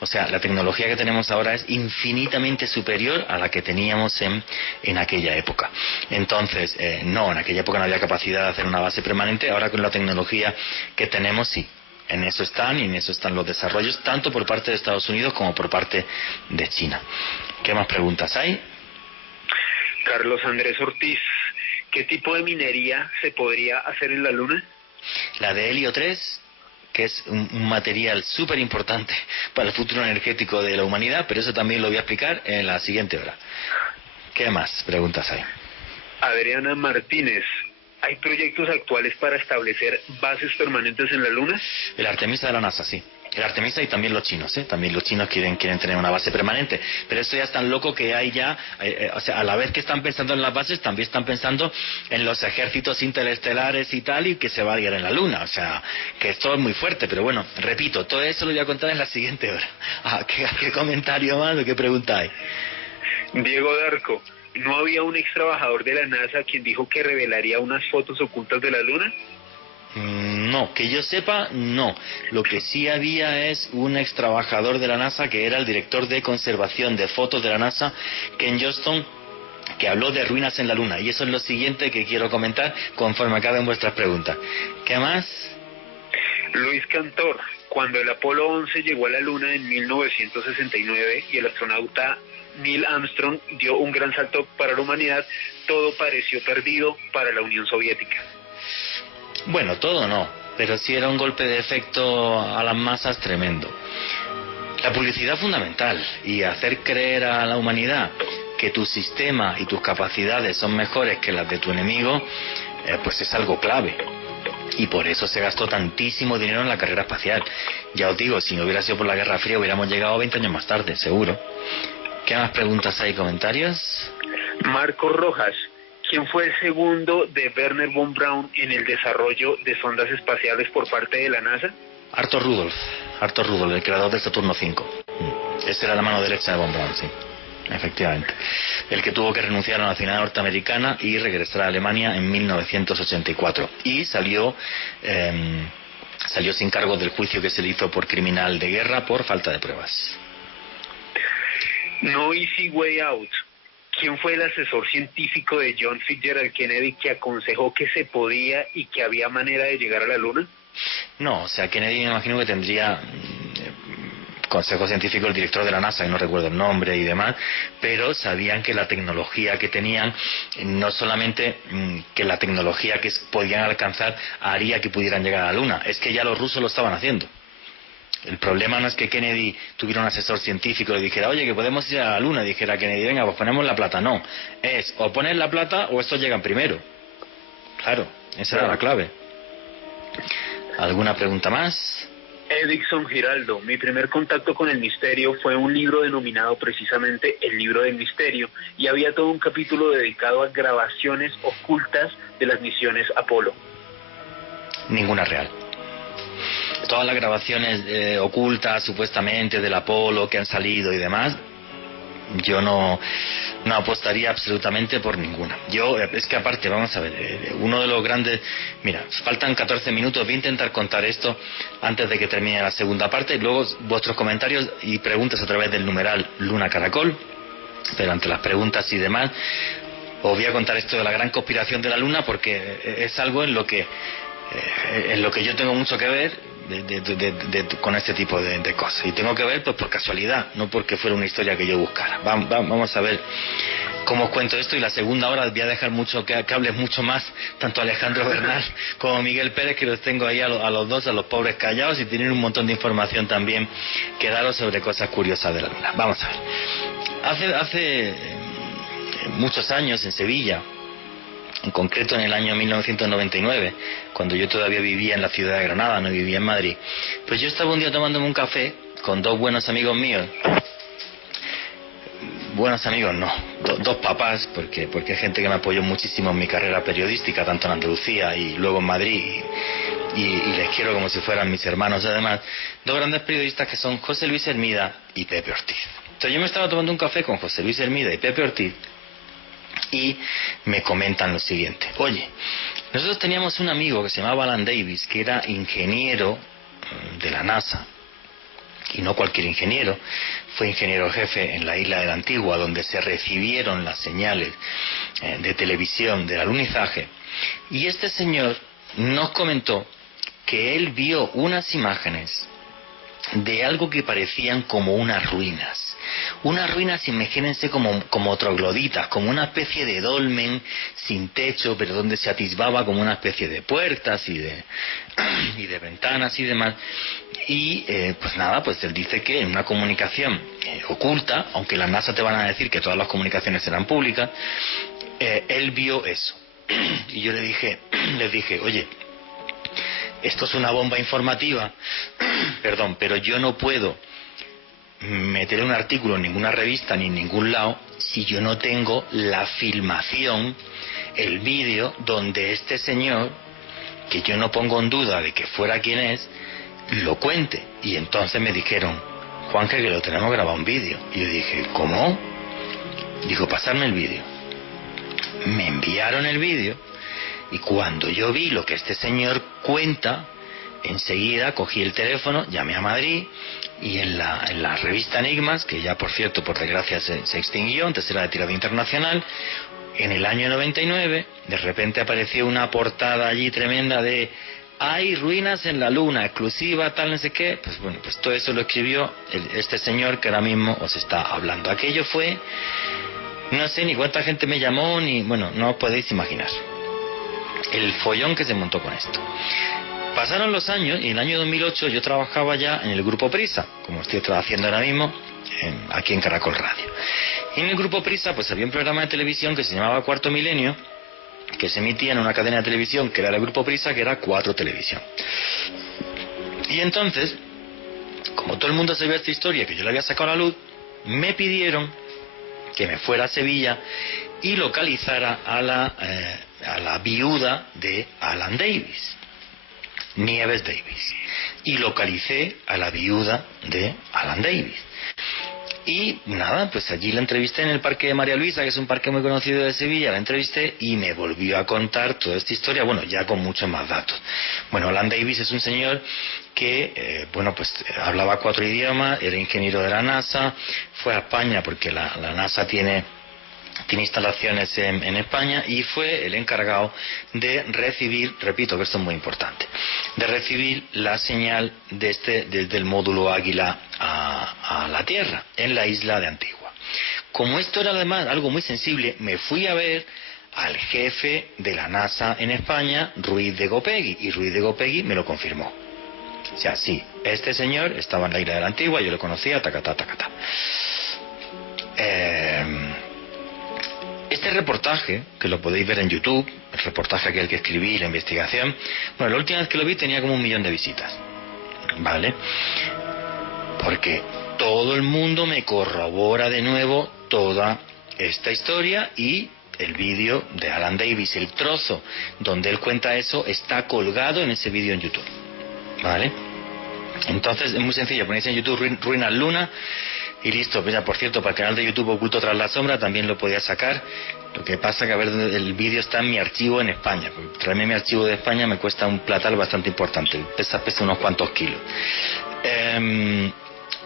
O sea, la tecnología que tenemos ahora es infinitamente superior a la que teníamos en aquella época. Entonces, no, en aquella época no había capacidad de hacer una base permanente. Ahora con la tecnología que tenemos, sí. En eso están los desarrollos, tanto por parte de Estados Unidos como por parte de China. ¿Qué más preguntas hay? Carlos Andrés Ortiz: ¿qué tipo de minería se podría hacer en la Luna? La de helio 3, que es un material súper importante para el futuro energético de la humanidad, pero eso también lo voy a explicar en la siguiente hora. ¿Qué más preguntas hay? Adriana Martínez: ¿hay proyectos actuales para establecer bases permanentes en la Luna? El Artemisa de la NASA, sí. El Artemisa y también los chinos, También los chinos quieren tener una base permanente. Pero esto ya es tan loco que hay ya, o sea, a la vez que están pensando en las bases, también están pensando en los ejércitos interestelares y tal, y que se va a ir en la Luna. O sea, que esto es muy fuerte, pero bueno, repito, todo eso lo voy a contar en la siguiente hora. ¿Qué comentario más o qué pregunta hay? Diego Darco: ¿no había un ex trabajador de la NASA quien dijo que revelaría unas fotos ocultas de la Luna? No, que yo sepa, no. Lo que sí había es un ex trabajador de la NASA que era el director de conservación de fotos de la NASA, Ken Johnston, que habló de ruinas en la Luna. Y eso es lo siguiente que quiero comentar conforme acaben vuestras preguntas. ¿Qué más? Luis Cantor: cuando el Apolo 11 llegó a la Luna en 1969 y el astronauta Neil Armstrong dio un gran salto para la humanidad, todo pareció perdido para la Unión Soviética. Bueno, todo no. pero sí era un golpe de efecto a las masas tremendo. La publicidad es fundamental, y hacer creer a la humanidad que tu sistema y tus capacidades son mejores que las de tu enemigo, pues es algo clave. Y por eso se gastó tantísimo dinero en la carrera espacial. Ya os digo, si no hubiera sido por la Guerra Fría hubiéramos llegado 20 años más tarde, seguro. ¿Qué más preguntas hay, comentarios? Marcos Rojas, ¿quién fue el segundo de Wernher von Braun en el desarrollo de sondas espaciales por parte de la NASA? Arthur Rudolph, el creador del Saturno V. Esa era la mano derecha de von Braun, sí, efectivamente. El que tuvo que renunciar a la nacionalidad norteamericana y regresar a Alemania en 1984. Y salió sin cargo del juicio que se le hizo por criminal de guerra por falta de pruebas. No Easy Way Out. ¿Quién fue el asesor científico de John Fitzgerald Kennedy que aconsejó que se podía y que había manera de llegar a la Luna? No, o sea, Kennedy me imagino que tendría consejo científico el director de la NASA, que no recuerdo el nombre y demás, pero sabían que la tecnología que tenían, no solamente que la tecnología que podían alcanzar haría que pudieran llegar a la Luna, es que ya los rusos lo estaban haciendo. El problema no es que Kennedy tuviera un asesor científico y dijera, oye, que podemos ir a la Luna, y dijera Kennedy, venga, pues ponemos la plata. No, es o poner la plata o estos llegan primero. Claro, esa era la clave. ¿Alguna pregunta más? Edixon Giraldo, mi primer contacto con el misterio fue un libro denominado precisamente El Libro del Misterio, y había todo un capítulo dedicado a grabaciones ocultas de las misiones Apolo. Ninguna real. Todas las grabaciones ocultas supuestamente del Apolo que han salido y demás, yo no apostaría absolutamente por ninguna. Es que aparte, vamos a ver, uno de los grandes... Mira, faltan 14 minutos, voy a intentar contar esto antes de que termine la segunda parte, y luego vuestros comentarios y preguntas a través del numeral Luna Caracol, pero ante las preguntas y demás, os voy a contar esto de la gran conspiración de la Luna, porque es algo en lo que yo tengo mucho que ver con este tipo de cosas, y tengo que ver pues por casualidad, no porque fuera una historia que yo buscara. Vamos a ver cómo os cuento esto, y la segunda hora voy a dejar mucho que hables mucho más, tanto Alejandro Bernal como Miguel Pérez, que los tengo ahí a los dos, a los pobres callados, y tienen un montón de información también que daros sobre cosas curiosas de la Luna. Vamos a ver. Hace muchos años en Sevilla, en concreto en el año 1999, cuando yo todavía vivía en la ciudad de Granada, no vivía en Madrid, pues yo estaba un día tomándome un café con dos buenos amigos míos. Buenos amigos no, dos papás, porque hay gente que me apoyó muchísimo en mi carrera periodística, tanto en Andalucía y luego en Madrid, y les quiero como si fueran mis hermanos. Además, dos grandes periodistas que son José Luis Hermida y Pepe Ortiz. Entonces yo me estaba tomando un café con José Luis Hermida y Pepe Ortiz, y me comentan lo siguiente: oye, nosotros teníamos un amigo que se llamaba Alan Davis, que era ingeniero de la NASA, y no cualquier ingeniero, fue ingeniero jefe en la isla de la Antigua, donde se recibieron las señales de televisión del alunizaje, y este señor nos comentó que él vio unas imágenes de algo que parecían como unas ruinas, imagínense como trogloditas, como una especie de dolmen sin techo, pero donde se atisbaba como una especie de puertas y de ventanas y demás. Y pues nada, pues él dice que en una comunicación oculta, aunque la NASA te van a decir que todas las comunicaciones eran públicas, él vio eso. Y yo les dije, oye, esto es una bomba informativa, perdón, pero yo no puedo meter un artículo en ninguna revista ni en ningún lado si yo no tengo la filmación, el vídeo donde este señor, que yo no pongo en duda de que fuera quien es, lo cuente. Y entonces me dijeron, Juanje, que lo tenemos grabado en vídeo. Y yo dije, ¿cómo? Dijo, pasarme el vídeo. Me enviaron el vídeo, y cuando yo vi lo que este señor cuenta, enseguida cogí el teléfono, llamé a Madrid, y en la revista Enigmas, que ya por cierto, por desgracia se extinguió, antes era de tirada internacional, en el año 99, de repente apareció una portada allí tremenda de hay ruinas en la Luna, exclusiva, tal, no sé qué. Pues bueno, pues todo eso lo escribió este señor que ahora mismo os está hablando. Aquello fue, no sé ni cuánta gente me llamó, ni, bueno, no os podéis imaginar el follón que se montó con esto. Pasaron los años y en el año 2008 yo trabajaba ya en el Grupo Prisa, como estoy haciendo ahora mismo aquí en Caracol Radio. Y en el Grupo Prisa pues había un programa de televisión que se llamaba Cuarto Milenio, que se emitía en una cadena de televisión que era el Grupo Prisa, que era 4 Televisión. Y entonces, como todo el mundo sabía esta historia que yo le había sacado a la luz, me pidieron que me fuera a Sevilla y localizara a la viuda de Alan Davis, Nieves Davis. Y localicé a la viuda de Alan Davis. Y nada, pues allí la entrevisté en el Parque de María Luisa, que es un parque muy conocido de Sevilla, la entrevisté y me volvió a contar toda esta historia, bueno, ya con muchos más datos. Bueno, Alan Davis es un señor que, pues hablaba 4 idiomas, era ingeniero de la NASA, fue a España porque la NASA tiene instalaciones en España y fue el encargado de recibir, repito que esto es muy importante, de recibir la señal desde el módulo Águila a la Tierra, en la isla de Antigua. Como esto era además algo muy sensible, me fui a ver al jefe de la NASA en España, Ruiz de Gopegui, y Ruiz de Gopegui me lo confirmó. O sea, sí, este señor estaba en la isla de la Antigua, yo lo conocía, tacatá. Este reportaje, que lo podéis ver en YouTube, el reportaje aquel que escribí, la investigación, bueno, la última vez que lo vi tenía como 1 millón de visitas, ¿vale? Porque todo el mundo me corrobora de nuevo toda esta historia y el vídeo de Alan Davis, el trozo donde él cuenta eso, está colgado en ese vídeo en YouTube, ¿vale? Entonces es muy sencillo, ponéis en YouTube Ruinas Luna y listo. Mira, por cierto, para el canal de YouTube Oculto tras la sombra también lo podía sacar. Lo que pasa que, a ver, el vídeo está en mi archivo en España. Traerme mi archivo de España me cuesta un platal bastante importante. Pesa unos cuantos kilos.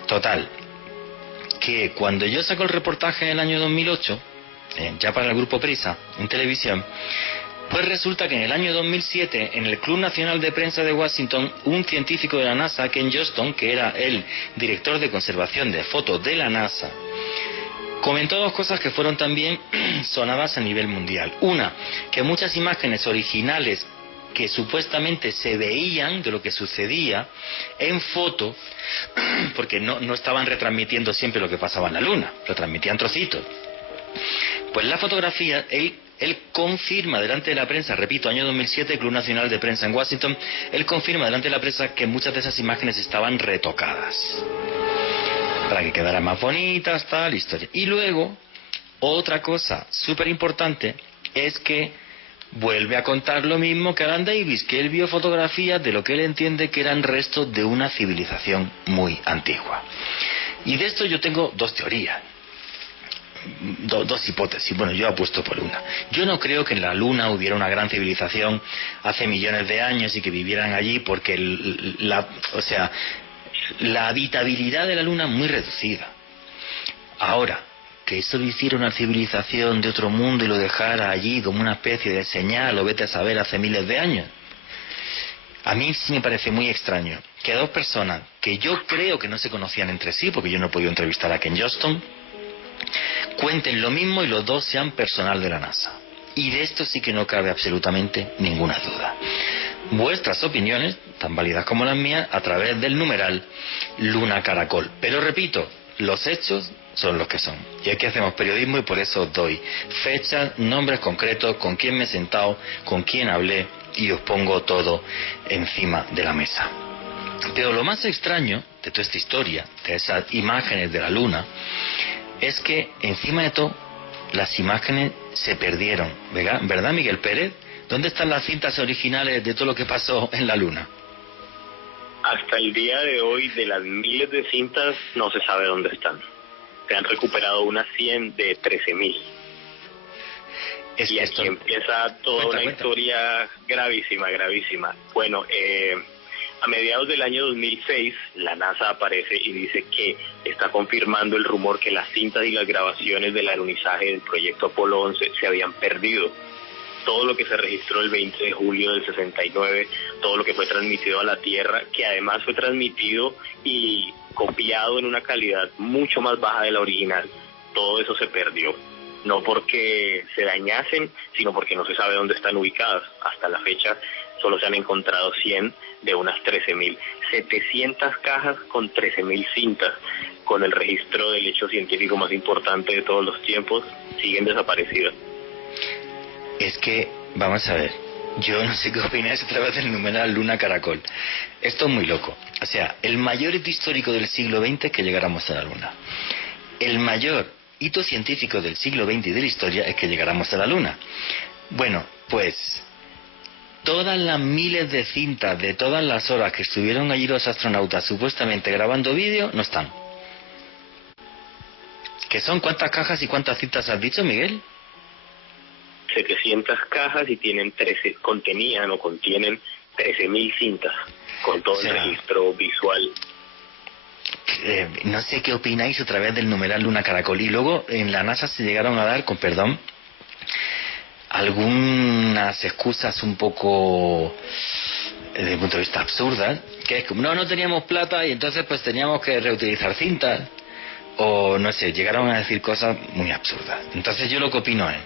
Total, que cuando yo saco el reportaje en el año 2008, ya para el Grupo Prisa, en televisión, pues resulta que en el año 2007, en el Club Nacional de Prensa de Washington, un científico de la NASA, Ken Johnston, que era el director de conservación de fotos de la NASA, comentó 2 cosas que fueron también sonadas a nivel mundial. Una, que muchas imágenes originales que supuestamente se veían de lo que sucedía en foto, porque no estaban retransmitiendo siempre lo que pasaba en la Luna, retransmitían trocitos. Pues la fotografía, él confirma delante de la prensa, repito, año 2007, Club Nacional de Prensa en Washington, él confirma delante de la prensa que muchas de esas imágenes estaban retocadas para que quedaran más bonitas, tal historia. Y luego, otra cosa súper importante es que vuelve a contar lo mismo que Alan Davis, que él vio fotografías de lo que él entiende que eran restos de una civilización muy antigua. Y de esto yo tengo 2 teorías. 2 hipótesis. Bueno, yo apuesto por una. Yo no creo que en la Luna hubiera una gran civilización hace millones de años y que vivieran allí, porque la habitabilidad de la Luna es muy reducida. Ahora, que eso lo hiciera una civilización de otro mundo y lo dejara allí como una especie de señal, o vete a saber, hace miles de años, a mí sí me parece muy extraño que 2 personas que yo creo que no se conocían entre sí, porque yo no he podido entrevistar a Ken Johnston, cuenten lo mismo y los 2 sean personal de la NASA. Y de esto sí que no cabe absolutamente ninguna duda. Vuestras opiniones, tan válidas como las mías, a través del numeral Luna Caracol. Pero repito, los hechos son los que son. Y aquí hacemos periodismo y por eso os doy fechas, nombres concretos, con quién me he sentado, con quién hablé y os pongo todo encima de la mesa. Pero lo más extraño de toda esta historia, de esas imágenes de la Luna, es que encima de todo las imágenes se perdieron, ¿verdad, Miguel Pérez? ¿Dónde están las cintas originales de todo lo que pasó en la Luna? Hasta el día de hoy, de las miles de cintas, no se sabe dónde están. Se han recuperado unas 100 de 13.000. Y aquí empieza toda una historia gravísima. Bueno, a mediados del año 2006, la NASA aparece y dice que está confirmando el rumor que las cintas y las grabaciones del alunizaje del proyecto Apolo 11 se habían perdido. Todo lo que se registró el 20 de julio del 69, todo lo que fue transmitido a la Tierra, que además fue transmitido y copiado en una calidad mucho más baja de la original, todo eso se perdió. No porque se dañasen, sino porque no se sabe dónde están ubicadas. Hasta la fecha solo se han encontrado 100 de unas 13.700 cajas con 13.000 cintas, con el registro del hecho científico más importante de todos los tiempos, siguen desaparecidas. Es que, vamos a ver, yo no sé qué opináis a través del numeral Luna Caracol. Esto es muy loco. O sea, el mayor hito histórico del siglo XX es que llegáramos a la Luna. El mayor hito científico del siglo XX y de la historia es que llegáramos a la Luna. Bueno, pues todas las miles de cintas de todas las horas que estuvieron allí los astronautas supuestamente grabando vídeo no están. ¿Qué son? ¿Cuántas cajas y cuántas cintas has dicho, Miguel? 700 cajas y contienen 13.000 cintas con todo el registro visual. No sé qué opináis a través del numeral Luna Caracol. Y luego en la NASA se llegaron a dar, con perdón, algunas excusas un poco desde el punto de vista absurdas, que es como no teníamos plata y entonces pues teníamos que reutilizar cintas, o no sé, llegaron a decir cosas muy absurdas. Entonces yo lo que opino es,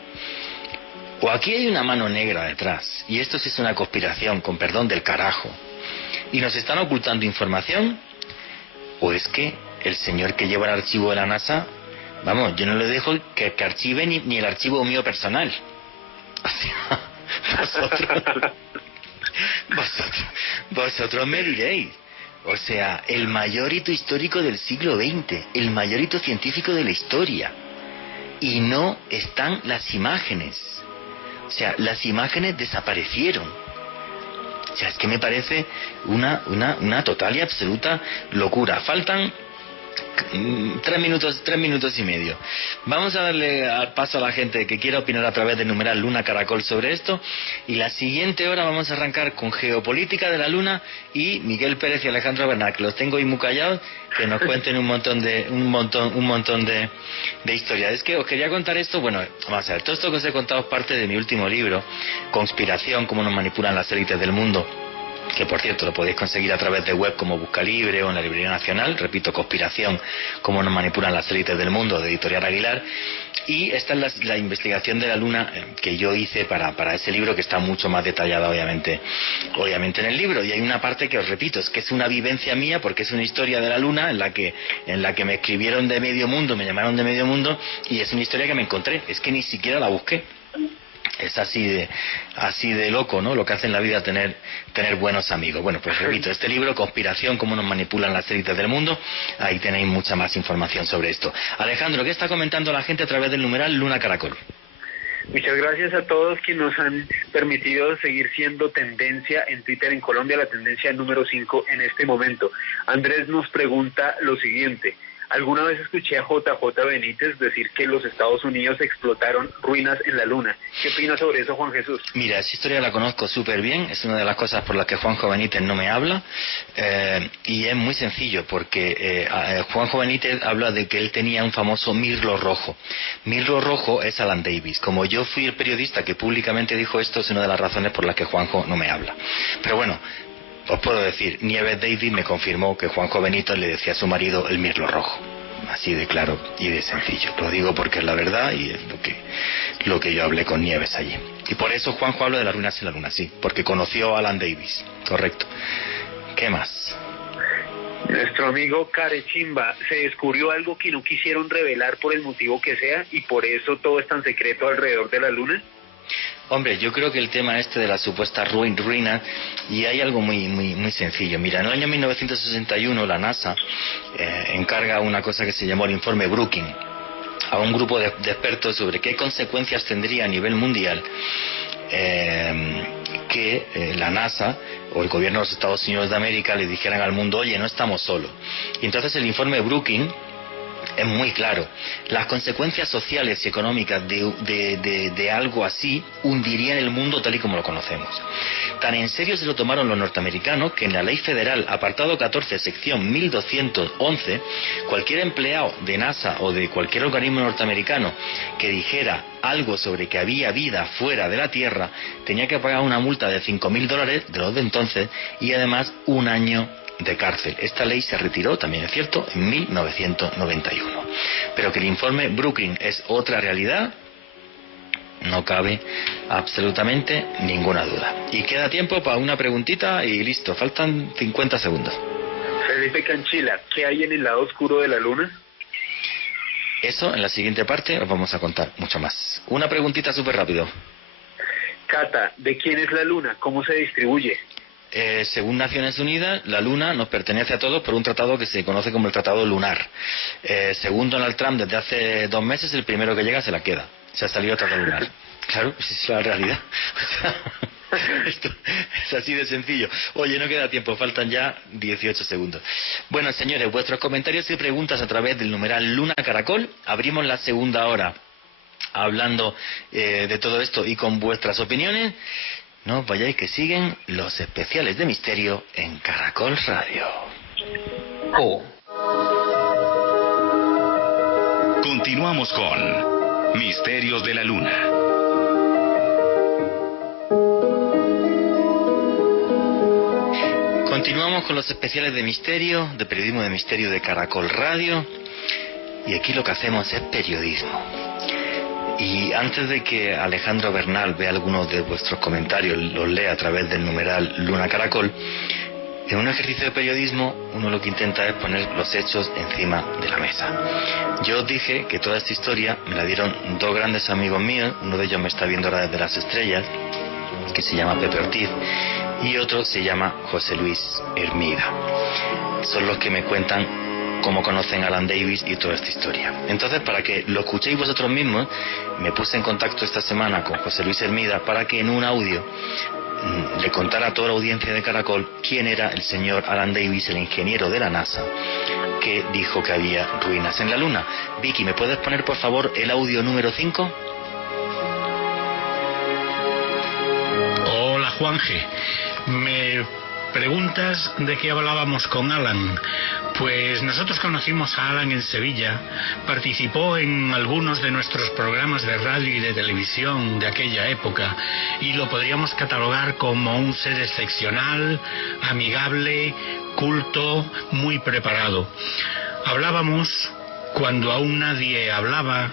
o aquí hay una mano negra detrás y esto sí es una conspiración, con perdón del carajo, y nos están ocultando información, o es que el señor que lleva el archivo de la NASA, vamos, yo no le dejo que archive ni el archivo mío personal. O sea, vosotros me diréis. O sea, el mayor hito histórico del siglo XX, el mayor hito científico de la historia, y no están las imágenes. O sea, las imágenes desaparecieron. O sea, es que me parece una total y absoluta locura. Faltan 3 minutos y medio. Vamos a darle paso a la gente que quiera opinar a través del numeral Luna Caracol sobre esto, y la siguiente hora vamos a arrancar con geopolítica de la Luna y Miguel Pérez y Alejandro Bernal, que los tengo ahí muy callados, que nos cuenten un montón de historias. Es que os quería contar esto. Bueno, vamos a ver, todo esto que os he contado es parte de mi último libro, Conspiración, cómo nos manipulan las élites del mundo, que por cierto lo podéis conseguir a través de web como Buscalibre o en la Librería Nacional. Repito, Conspiración, cómo nos manipulan las élites del mundo, de Editorial Aguilar. Y esta es la investigación de la Luna que yo hice para ese libro, que está mucho más detallada obviamente en el libro. Y hay una parte que os repito, es que es una vivencia mía, porque es una historia de la Luna en la que me escribieron de medio mundo, me llamaron de medio mundo, y es una historia que me encontré, es que ni siquiera la busqué. Es así de loco, ¿no? Lo que hace en la vida tener buenos amigos. Bueno, pues repito, este libro, Conspiración, cómo nos manipulan las élites del mundo, ahí tenéis mucha más información sobre esto. Alejandro, ¿qué está comentando la gente a través del numeral Luna Caracol? Muchas gracias a todos quienes nos han permitido seguir siendo tendencia en Twitter en Colombia, la tendencia número 5 en este momento. Andrés nos pregunta lo siguiente: alguna vez escuché a JJ Benítez decir que los Estados Unidos explotaron ruinas en la Luna. ¿Qué opinas sobre eso, Juan Jesús? Mira, esa historia la conozco súper bien, es una de las cosas por las que Juanjo Benítez no me habla, y es muy sencillo, porque Juanjo Benítez habla de que él tenía un famoso mirlo rojo. Mirlo rojo es Alan Davis. Como yo fui el periodista que públicamente dijo esto, es una de las razones por las que Juanjo no me habla. Pero bueno, os puedo decir, Nieves Davis me confirmó que Juanjo Benítez le decía a su marido el mirlo rojo. Así de claro y de sencillo. Lo digo porque es la verdad y es lo que yo hablé con Nieves allí. Y por eso Juanjo habla de las ruinas en la Luna, sí, porque conoció a Alan Davis. Correcto. ¿Qué más? Nuestro amigo Carechimba, se descubrió algo que no quisieron revelar por el motivo que sea, y por eso todo es tan secreto alrededor de la Luna. Hombre, yo creo que el tema este de la supuesta ruina, y hay algo muy sencillo. Mira, en el año 1961 la NASA encarga una cosa que se llamó el informe Brookings a un grupo de expertos sobre qué consecuencias tendría a nivel mundial que la NASA o el gobierno de los Estados Unidos de América le dijeran al mundo: oye, no estamos solos. Y entonces el informe Brookings es muy claro. Las consecuencias sociales y económicas de algo así hundirían el mundo tal y como lo conocemos. Tan en serio se lo tomaron los norteamericanos que en la Ley Federal, apartado 14, sección 1211, cualquier empleado de NASA o de cualquier organismo norteamericano que dijera algo sobre que había vida fuera de la Tierra tenía que pagar una multa de $5.000 de los de entonces, y además 1 año de cárcel. Esta ley se retiró, también es cierto, en 1991. Pero que el informe Brookings es otra realidad, no cabe absolutamente ninguna duda. Y queda tiempo para una preguntita y listo, faltan 50 segundos. Felipe Canchila, ¿qué hay en el lado oscuro de la luna? Eso en la siguiente parte os vamos a contar mucho más. Una preguntita súper rápido. Cata, ¿de quién es la luna? ¿Cómo se distribuye? Según Naciones Unidas, la Luna nos pertenece a todos por un tratado que se conoce como el Tratado Lunar. Según Donald Trump, desde hace 2 meses, el primero que llega se la queda. Se ha salido el Tratado Lunar. Claro, esa es la realidad. Esto es así de sencillo. Oye, no queda tiempo, faltan ya 18 segundos. Bueno, señores, vuestros comentarios y preguntas a través del numeral Luna Caracol. Abrimos la segunda hora hablando de todo esto y con vuestras opiniones. No os vayáis, que siguen los especiales de misterio en Caracol Radio. Continuamos con Misterios de la Luna. Continuamos con los especiales de misterio, de periodismo de misterio de Caracol Radio. Y aquí lo que hacemos es periodismo. Y antes de que Alejandro Bernal vea algunos de vuestros comentarios, los lea a través del numeral Luna Caracol, en un ejercicio de periodismo uno lo que intenta es poner los hechos encima de la mesa. Yo os dije que toda esta historia me la dieron 2 grandes amigos míos, uno de ellos me está viendo ahora desde las estrellas, que se llama Pepe Ortiz, y otro se llama José Luis Hermida. Son los que me cuentan cómo conocen a Alan Davis y toda esta historia. Entonces, para que lo escuchéis vosotros mismos, me puse en contacto esta semana con José Luis Hermida para que en un audio le contara a toda la audiencia de Caracol quién era el señor Alan Davis, el ingeniero de la NASA, que dijo que había ruinas en la Luna. Vicky, ¿me puedes poner por favor el audio número 5? Hola, Juanje. Me preguntas de qué hablábamos con Alan. Pues nosotros conocimos a Alan en Sevilla, participó en algunos de nuestros programas de radio y de televisión de aquella época y lo podríamos catalogar como un ser excepcional, amigable, culto, muy preparado. Hablábamos cuando aún nadie hablaba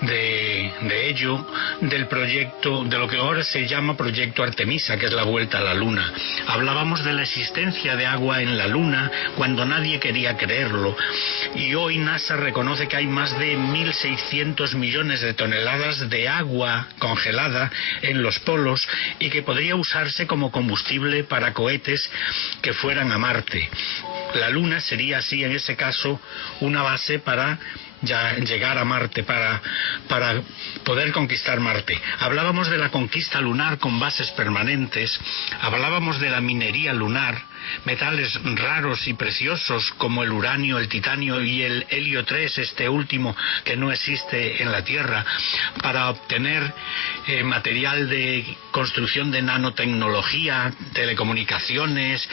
de ello, del proyecto, de lo que ahora se llama Proyecto Artemisa, que es la vuelta a la Luna. Hablábamos de la existencia de agua en la Luna cuando nadie quería creerlo. Y hoy NASA reconoce que hay más de 1.600 millones de toneladas de agua congelada en los polos y que podría usarse como combustible para cohetes que fueran a Marte. La Luna sería así, en ese caso, una base para ya llegar a Marte, para poder conquistar Marte. Hablábamos de la conquista lunar con bases permanentes, hablábamos de la minería lunar, metales raros y preciosos como el uranio, el titanio y el helio 3, este último que no existe en la Tierra, para obtener material de construcción de nanotecnología, telecomunicaciones,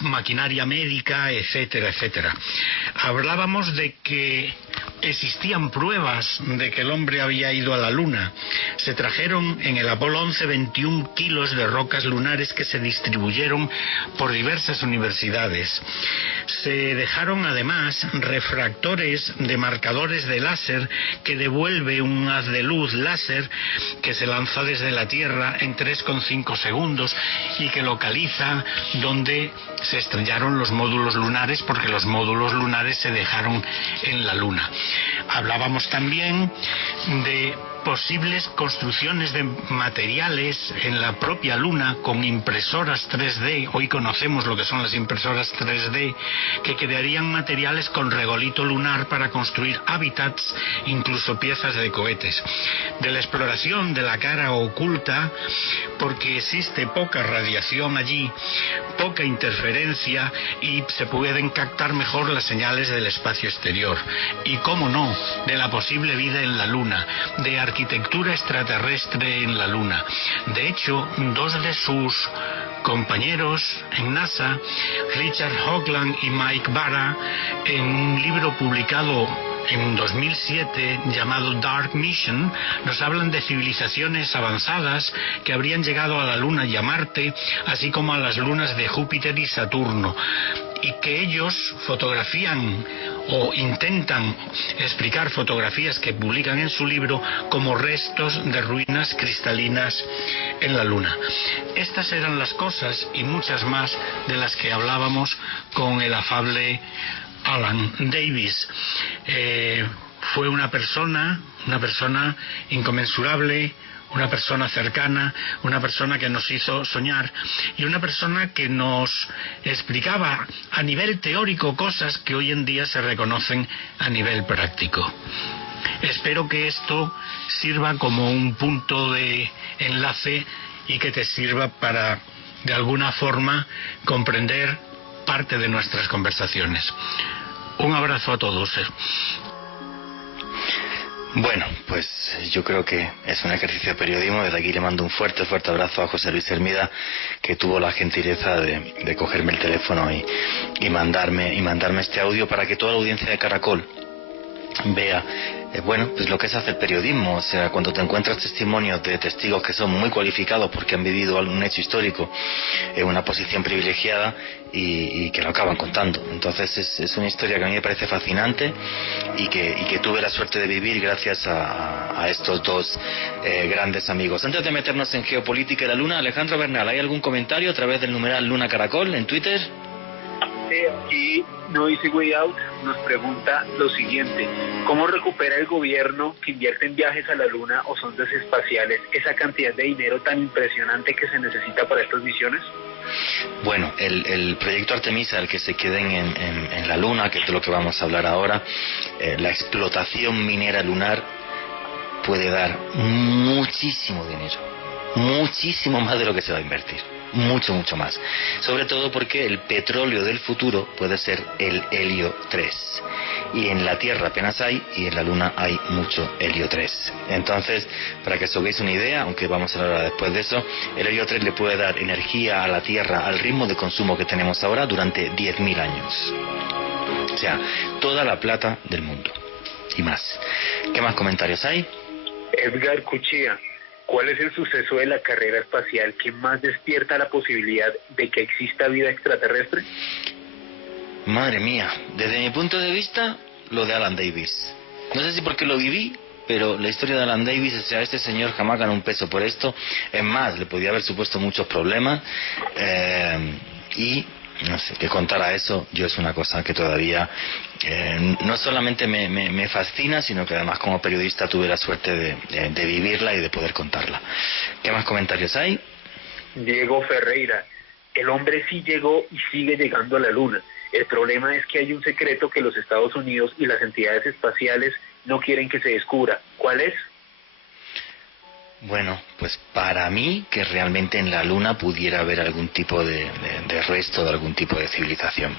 maquinaria médica, etcétera, etcétera. Hablábamos de que existían pruebas de que el hombre había ido a la Luna. Se trajeron en el Apolo 11 21 kilos de rocas lunares que se distribuyeron por diversas universidades. Se dejaron además refractores de marcadores de láser que devuelve un haz de luz láser que se lanza desde la Tierra en 3,5 segundos y que localiza donde se estrellaron los módulos lunares, porque los módulos lunares se dejaron en la Luna. Hablábamos también de posibles construcciones de materiales en la propia Luna con impresoras 3D. Hoy conocemos lo que son las impresoras 3D, que crearían materiales con regolito lunar para construir hábitats, incluso piezas de cohetes. De la exploración de la cara oculta, porque existe poca radiación allí, poca interferencia y se pueden captar mejor las señales del espacio exterior. Y cómo no, de la posible vida en la Luna, de arquitectura extraterrestre en la Luna. De hecho, 2 de sus compañeros en NASA, Richard Hoagland y Mike Barra, en un libro publicado en 2007 llamado Dark Mission, nos hablan de civilizaciones avanzadas que habrían llegado a la Luna y a Marte, así como a las lunas de Júpiter y Saturno. y que ellos fotografían o intentan explicar fotografías que publican en su libro como restos de ruinas cristalinas en la Luna. Estas eran las cosas y muchas más de las que hablábamos con el afable Alan Davis. Fue una persona inconmensurable, una persona cercana, una persona que nos hizo soñar y una persona que nos explicaba a nivel teórico cosas que hoy en día se reconocen a nivel práctico. Espero que esto sirva como un punto de enlace y que te sirva para, de alguna forma, comprender parte de nuestras conversaciones. Un abrazo a todos. Bueno, pues yo creo que es un ejercicio de periodismo. Desde aquí le mando un fuerte abrazo a José Luis Hermida, que tuvo la gentileza de cogerme el teléfono y mandarme este audio para que toda la audiencia de Caracol vea pues lo que es hacer periodismo. O sea, cuando te encuentras testimonios de testigos que son muy cualificados porque han vivido algún hecho histórico en una posición privilegiada y que lo acaban contando. Entonces es una historia que a mí me parece fascinante y que tuve la suerte de vivir gracias a estos dos grandes amigos. Antes de meternos en geopolítica y la Luna, Alejandro Bernal, ¿hay algún comentario a través del numeral Luna Caracol en Twitter? Aquí No Easy Way Out nos pregunta lo siguiente: ¿cómo recupera el gobierno que invierte en viajes a la Luna o sondas espaciales esa cantidad de dinero tan impresionante que se necesita para estas misiones? Bueno, el proyecto Artemisa, el que se queden en la Luna, que es de lo que vamos a hablar ahora, la explotación minera lunar puede dar muchísimo dinero, muchísimo más de lo que se va a invertir. Mucho más, sobre todo porque el petróleo del futuro puede ser el helio 3 y en la Tierra apenas hay y en la Luna hay mucho helio 3. Entonces, para que os hagáis una idea, aunque vamos a hablar después de eso, el helio 3 le puede dar energía a la Tierra al ritmo de consumo que tenemos ahora durante 10.000 años. O sea, toda la plata del mundo y más. ¿Qué más comentarios hay? Edgar Cuchilla: ¿cuál es el suceso de la carrera espacial que más despierta la posibilidad de que exista vida extraterrestre? Madre mía, desde mi punto de vista, lo de Alan Davis. No sé si porque lo viví, pero la historia de Alan Davis, o sea, este señor jamás ganó un peso por esto. Es más, le podía haber supuesto muchos problemas. Y no sé, que contara eso, yo es una cosa que todavía no solamente me fascina, sino que además como periodista tuve la suerte de vivirla y de poder contarla. ¿Qué más comentarios hay? Diego Ferreira: el hombre sí llegó y sigue llegando a la Luna. El problema es que hay un secreto que los Estados Unidos y las entidades espaciales no quieren que se descubra. ¿Cuál es? Bueno, pues para mí que realmente en la Luna pudiera haber algún tipo de resto de algún tipo de civilización.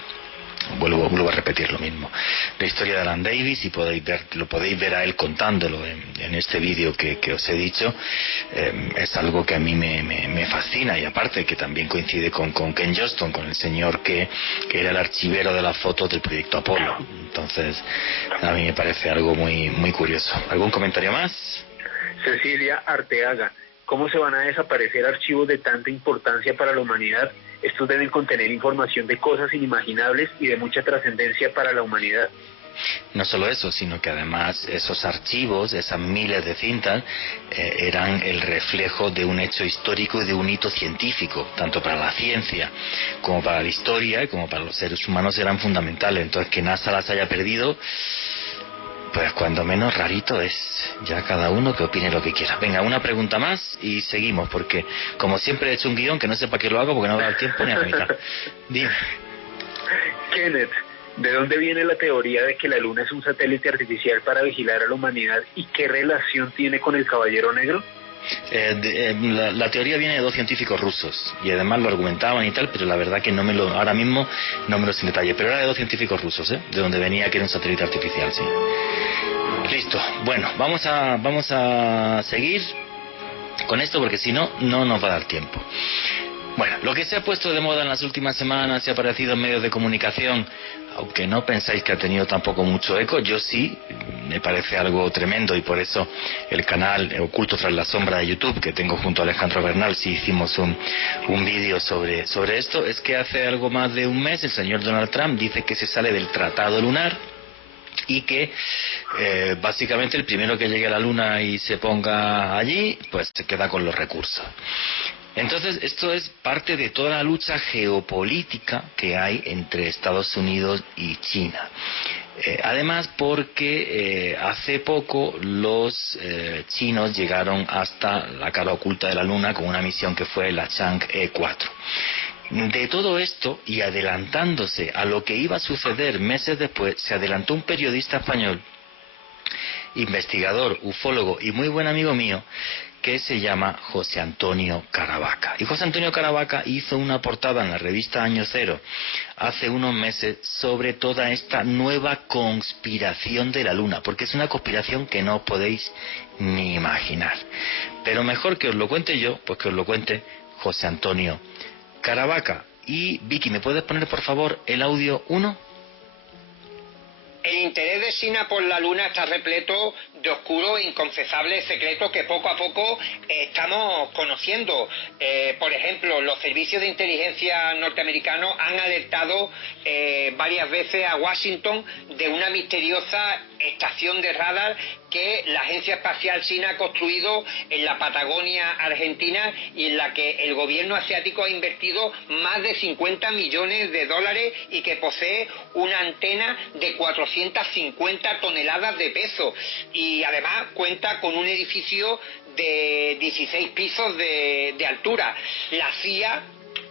Vuelvo a repetir lo mismo. La historia de Alan Davis, y lo podéis ver a él contándolo en este vídeo que os he dicho, es algo que a mí me fascina, y aparte que también coincide con Ken Johnston, con el señor que era el archivero de las fotos del proyecto Apolo. Entonces, a mí me parece algo muy curioso. ¿Algún comentario más? Cecilia Arteaga: ¿cómo se van a desaparecer archivos de tanta importancia para la humanidad? Estos deben contener información de cosas inimaginables y de mucha trascendencia para la humanidad. No solo eso, sino que además esos archivos, esas miles de cintas, eran el reflejo de un hecho histórico y de un hito científico, tanto para la ciencia como para la historia y como para los seres humanos eran fundamentales. Entonces, que NASA las haya perdido, pues cuando menos rarito es. Ya cada uno que opine lo que quiera. Venga, una pregunta más y seguimos, porque como siempre he hecho un guión que no sé para qué lo hago, porque no me da el tiempo ni a la mitad. Dime. Kenneth: ¿de dónde viene la teoría de que la Luna es un satélite artificial para vigilar a la humanidad y qué relación tiene con el Caballero Negro? La teoría viene de dos científicos rusos y además lo argumentaban y tal, pero la verdad que ahora mismo no me lo sé en detalle, pero era de dos científicos rusos, de donde venía que era un satélite artificial, sí. Listo. Bueno, vamos a seguir con esto porque si no nos va a dar tiempo. Bueno, lo que se ha puesto de moda en las últimas semanas y ha aparecido en medios de comunicación, aunque no pensáis que ha tenido tampoco mucho eco, yo sí, me parece algo tremendo, y por eso el canal Oculto tras la sombra de YouTube, que tengo junto a Alejandro Bernal, sí hicimos un vídeo sobre esto. Es que hace algo más de un mes el señor Donald Trump dice que se sale del Tratado Lunar y que básicamente el primero que llegue a la Luna y se ponga allí, pues se queda con los recursos. Entonces, esto es parte de toda la lucha geopolítica que hay entre Estados Unidos y China. Además, porque hace poco los chinos llegaron hasta la cara oculta de la Luna con una misión que fue la Chang'e 4. De todo esto, y adelantándose a lo que iba a suceder meses después, se adelantó un periodista español, investigador, ufólogo y muy buen amigo mío, que se llama José Antonio Caravaca. Y José Antonio Caravaca hizo una portada en la revista Año Cero hace unos meses sobre toda esta nueva conspiración de la Luna, porque es una conspiración que no os podéis ni imaginar. Pero mejor que os lo cuente yo, pues que os lo cuente José Antonio Caravaca. Y Vicky, ¿me puedes poner por favor el audio 1? El interés de China por la Luna está repleto de oscuros e inconfesables secretos que poco a poco estamos conociendo. Por ejemplo, los servicios de inteligencia norteamericanos han alertado varias veces a Washington de una misteriosa estación de radar que la Agencia Espacial China ha construido en la Patagonia Argentina y en la que el gobierno asiático ha invertido más de 50 millones de dólares y que posee una antena de 450 toneladas de peso, y además cuenta con un edificio de 16 pisos de altura. La CIA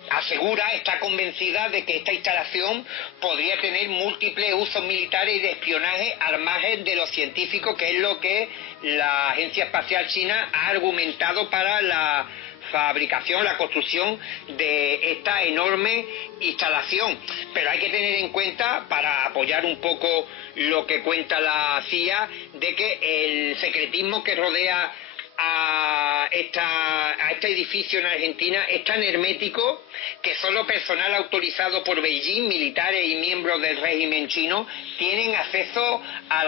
asegura, está convencida de que esta instalación podría tener múltiples usos militares y de espionaje al margen de los científicos, que es lo que la Agencia Espacial China ha argumentado para la fabricación, la construcción de esta enorme instalación. Pero hay que tener en cuenta, para apoyar un poco lo que cuenta la CIA, de que el secretismo que rodea a este edificio en Argentina es tan hermético que solo personal autorizado por Beijing, militares y miembros del régimen chino, tienen acceso a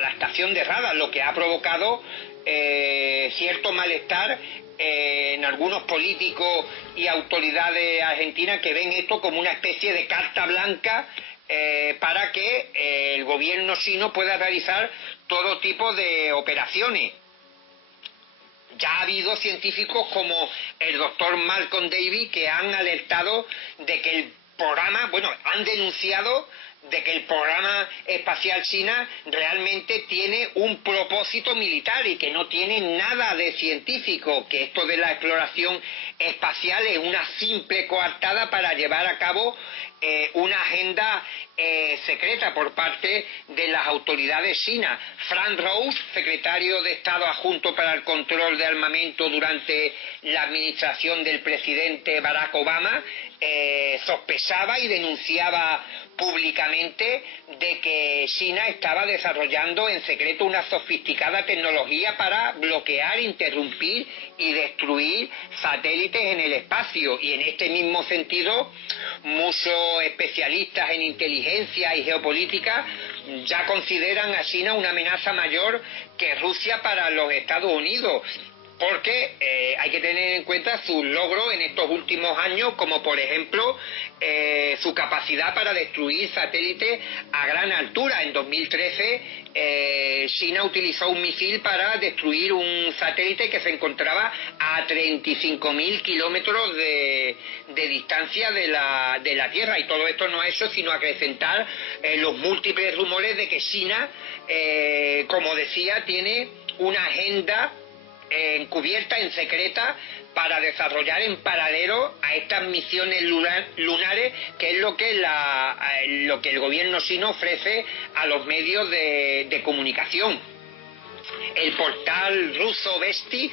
la estación de radar, lo que ha provocado cierto malestar en algunos políticos y autoridades argentinas, que ven esto como una especie de carta blanca para que el gobierno chino pueda realizar todo tipo de operaciones. Ya ha habido científicos como el doctor Malcolm Davis que han alertado de que el programa, han denunciado de que el programa espacial China realmente tiene un propósito militar y que no tiene nada de científico, que esto de la exploración espacial es una simple coartada para llevar a cabo una agenda secreta por parte de las autoridades chinas. Frank Rose, secretario de Estado adjunto para el control de armamento durante la administración del presidente Barack Obama, sospechaba y denunciaba públicamente de que China estaba desarrollando en secreto una sofisticada tecnología para bloquear, interrumpir y destruir satélites en el espacio. Y en este mismo sentido, muchos especialistas en inteligencia y geopolítica ya consideran a China una amenaza mayor que Rusia para los Estados Unidos, porque hay que tener en cuenta sus logros en estos últimos años, como por ejemplo su capacidad para destruir satélites a gran altura. En 2013 China utilizó un misil para destruir un satélite que se encontraba a 35.000 kilómetros de distancia de la Tierra, y todo esto no ha hecho sino acrecentar los múltiples rumores de que China, como decía, tiene una agenda encubierta, en secreta, para desarrollar en paralelo a estas misiones lunares, que es lo que el gobierno chino ofrece a los medios de comunicación. El portal ruso Vesti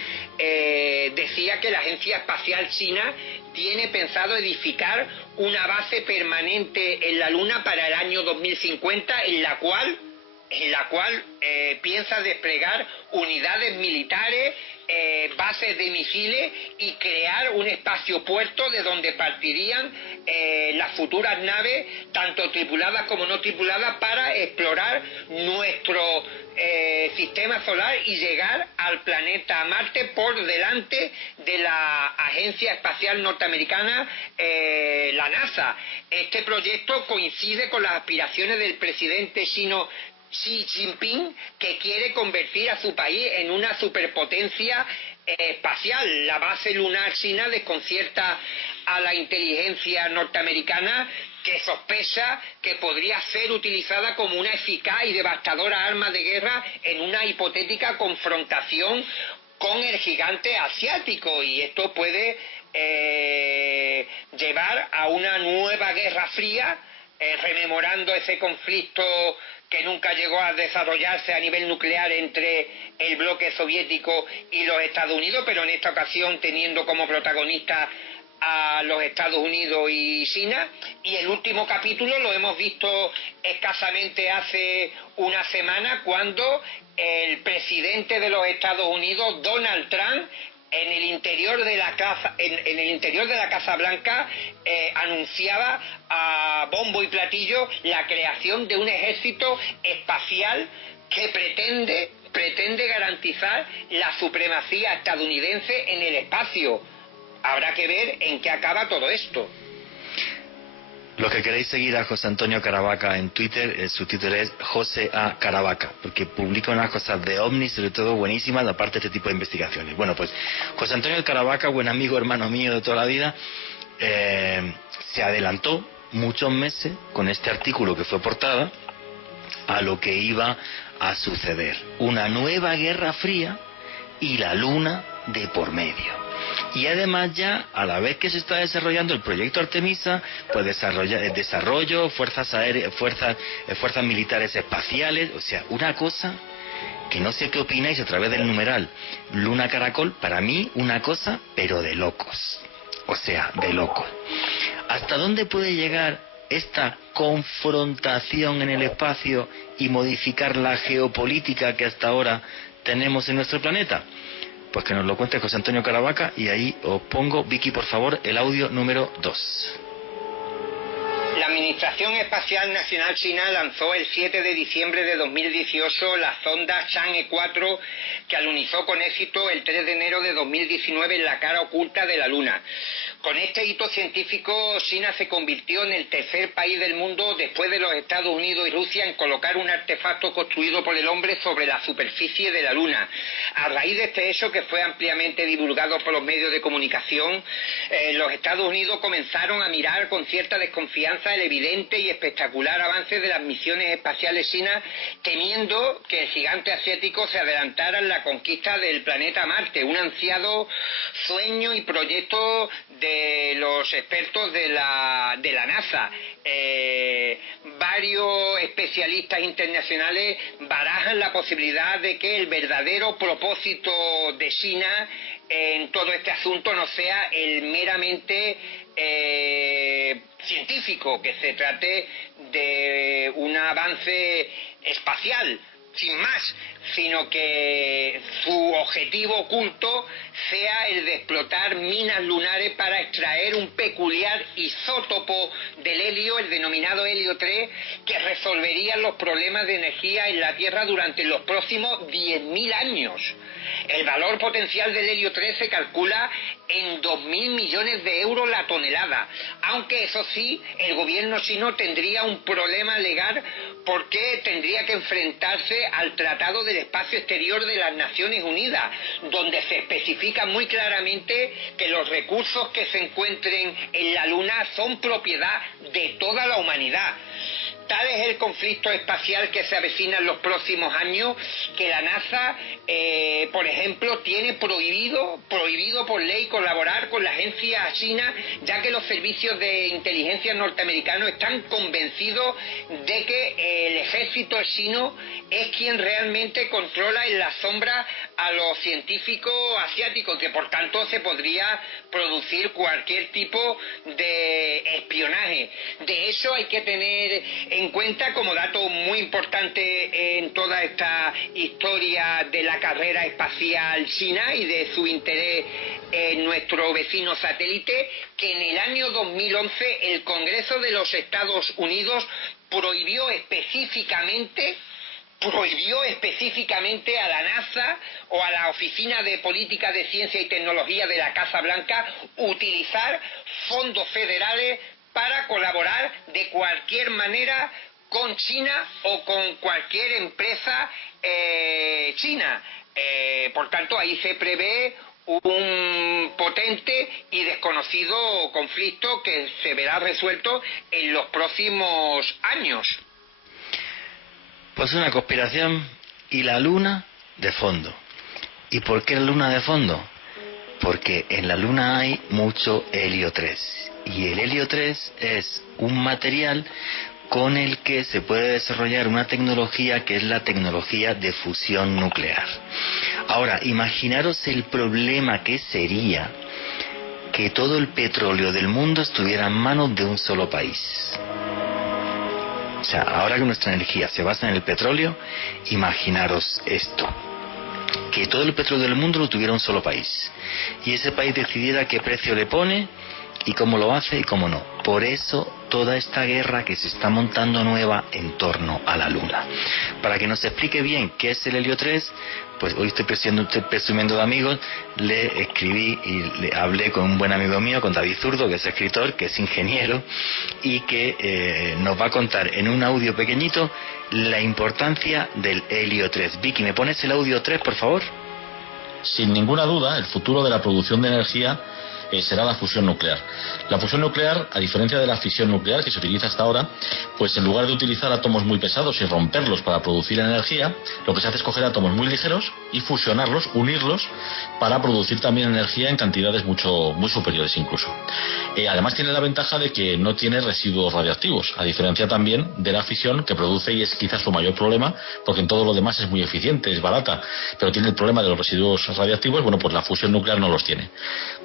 decía que la Agencia Espacial China tiene pensado edificar una base permanente en la Luna para el año 2050, en la cual piensa desplegar unidades militares bases de misiles y crear un espacio puerto de donde partirían las futuras naves, tanto tripuladas como no tripuladas, para explorar nuestro sistema solar y llegar al planeta Marte por delante de la Agencia Espacial Norteamericana, la NASA. Este proyecto coincide con las aspiraciones del presidente chino Xi Jinping, que quiere convertir a su país en una superpotencia espacial. La base lunar china desconcierta a la inteligencia norteamericana, que sospecha que podría ser utilizada como una eficaz y devastadora arma de guerra en una hipotética confrontación con el gigante asiático, y esto puede llevar a una nueva guerra fría, rememorando ese conflicto que nunca llegó a desarrollarse a nivel nuclear entre el bloque soviético y los Estados Unidos, pero en esta ocasión teniendo como protagonista a los Estados Unidos y China. Y el último capítulo lo hemos visto escasamente hace una semana, cuando el presidente de los Estados Unidos, Donald Trump, en el interior de la Casa Blanca, anunciaba a bombo y platillo la creación de un ejército espacial que pretende garantizar la supremacía estadounidense en el espacio. Habrá que ver en qué acaba todo esto. Los que queréis seguir a José Antonio Caravaca en Twitter, su Twitter es José A. Caravaca, porque publica unas cosas de ovnis, sobre todo buenísimas, aparte de este tipo de investigaciones. Bueno, pues José Antonio Caravaca, buen amigo, hermano mío de toda la vida, se adelantó muchos meses con este artículo que fue portada a lo que iba a suceder. Una nueva guerra fría y la luna de por medio. Y además, ya a la vez que se está desarrollando el proyecto Artemisa, pues desarrollo, fuerzas aéreas, fuerzas militares espaciales, o sea, una cosa que no sé qué opináis a través del numeral Luna Caracol. Para mí una cosa, pero de locos, o sea, de locos. ¿Hasta dónde puede llegar esta confrontación en el espacio y modificar la geopolítica que hasta ahora tenemos en nuestro planeta? Pues que nos lo cuente José Antonio Caravaca, y ahí os pongo, Vicky, por favor, el audio número 2. La Administración Espacial Nacional China lanzó el 7 de diciembre de 2018 la sonda Chang'e 4, que alunizó con éxito el 3 de enero de 2019 en la cara oculta de la Luna. Con este hito científico, China se convirtió en el tercer país del mundo, después de los Estados Unidos y Rusia, en colocar un artefacto construido por el hombre sobre la superficie de la Luna. A raíz de este hecho, que fue ampliamente divulgado por los medios de comunicación, los Estados Unidos comenzaron a mirar con cierta desconfianza el evidente y espectacular avance de las misiones espaciales chinas, temiendo que el gigante asiático se adelantara en la conquista del planeta Marte, un ansiado sueño y proyecto de los expertos de la NASA. Varios especialistas internacionales barajan la posibilidad de que el verdadero propósito de China en todo este asunto no sea el meramente científico, que se trate de un avance espacial sin más, sino que su objetivo oculto sea el de explotar minas lunares para extraer un peculiar isótopo del helio, el denominado helio 3, que resolvería los problemas de energía en la Tierra durante los próximos 10.000 años. El valor potencial del helio 3 se calcula en 2.000 millones de euros la tonelada, aunque eso sí, el gobierno chino tendría un problema legal, porque tendría que enfrentarse al Tratado del Espacio Exterior de las Naciones Unidas, donde se especifica muy claramente que los recursos que se encuentren en la Luna son propiedad de toda la humanidad. Tal es el conflicto espacial que se avecina en los próximos años, que la NASA, por ejemplo, tiene prohibido por ley colaborar con la agencia china, ya que los servicios de inteligencia norteamericanos están convencidos de que el ejército chino es quien realmente controla en la sombra a los científicos asiáticos, que por tanto se podría producir cualquier tipo de espionaje. De hecho, hay que tener en cuenta como dato muy importante en toda esta historia de la carrera espacial china y de su interés en nuestro vecino satélite, que en el año 2011 el Congreso de los Estados Unidos prohibió específicamente a la NASA o a la Oficina de Política de Ciencia y Tecnología de la Casa Blanca utilizar fondos federales para colaborar de cualquier manera con China o con cualquier empresa china. Por tanto, ahí se prevé un potente y desconocido conflicto que se verá resuelto en los próximos años. Pues una conspiración y la luna de fondo. ¿Y por qué la luna de fondo? Porque en la luna hay mucho helio 3. Y el helio 3 es un material con el que se puede desarrollar una tecnología que es la tecnología de fusión nuclear. Ahora, imaginaros el problema que sería que todo el petróleo del mundo estuviera en manos de un solo país. O sea, ahora que nuestra energía se basa en el petróleo, imaginaros esto: que todo el petróleo del mundo lo tuviera un solo país, y ese país decidiera qué precio le pone y cómo lo hace y cómo no. Por eso toda esta guerra que se está montando nueva en torno a la Luna. Para que nos explique bien qué es el helio 3, pues hoy estoy presumiendo de amigos, le escribí y le hablé con un buen amigo mío, con David Zurdo, que es escritor, que es ingeniero, y que nos va a contar en un audio pequeñito la importancia del helio 3. Vicky, ¿me pones el audio 3, por favor? Sin ninguna duda, el futuro de la producción de energía será la fusión nuclear. La fusión nuclear, a diferencia de la fisión nuclear que se utiliza hasta ahora, pues en lugar de utilizar átomos muy pesados y romperlos para producir energía, lo que se hace es coger átomos muy ligeros y fusionarlos, unirlos, para producir también energía en cantidades muy superiores incluso. Además tiene la ventaja de que no tiene residuos radioactivos, a diferencia también de la fisión, que produce, y es quizás su mayor problema, porque en todo lo demás es muy eficiente, es barata, pero tiene el problema de los residuos radiactivos. Bueno, pues la fusión nuclear no los tiene.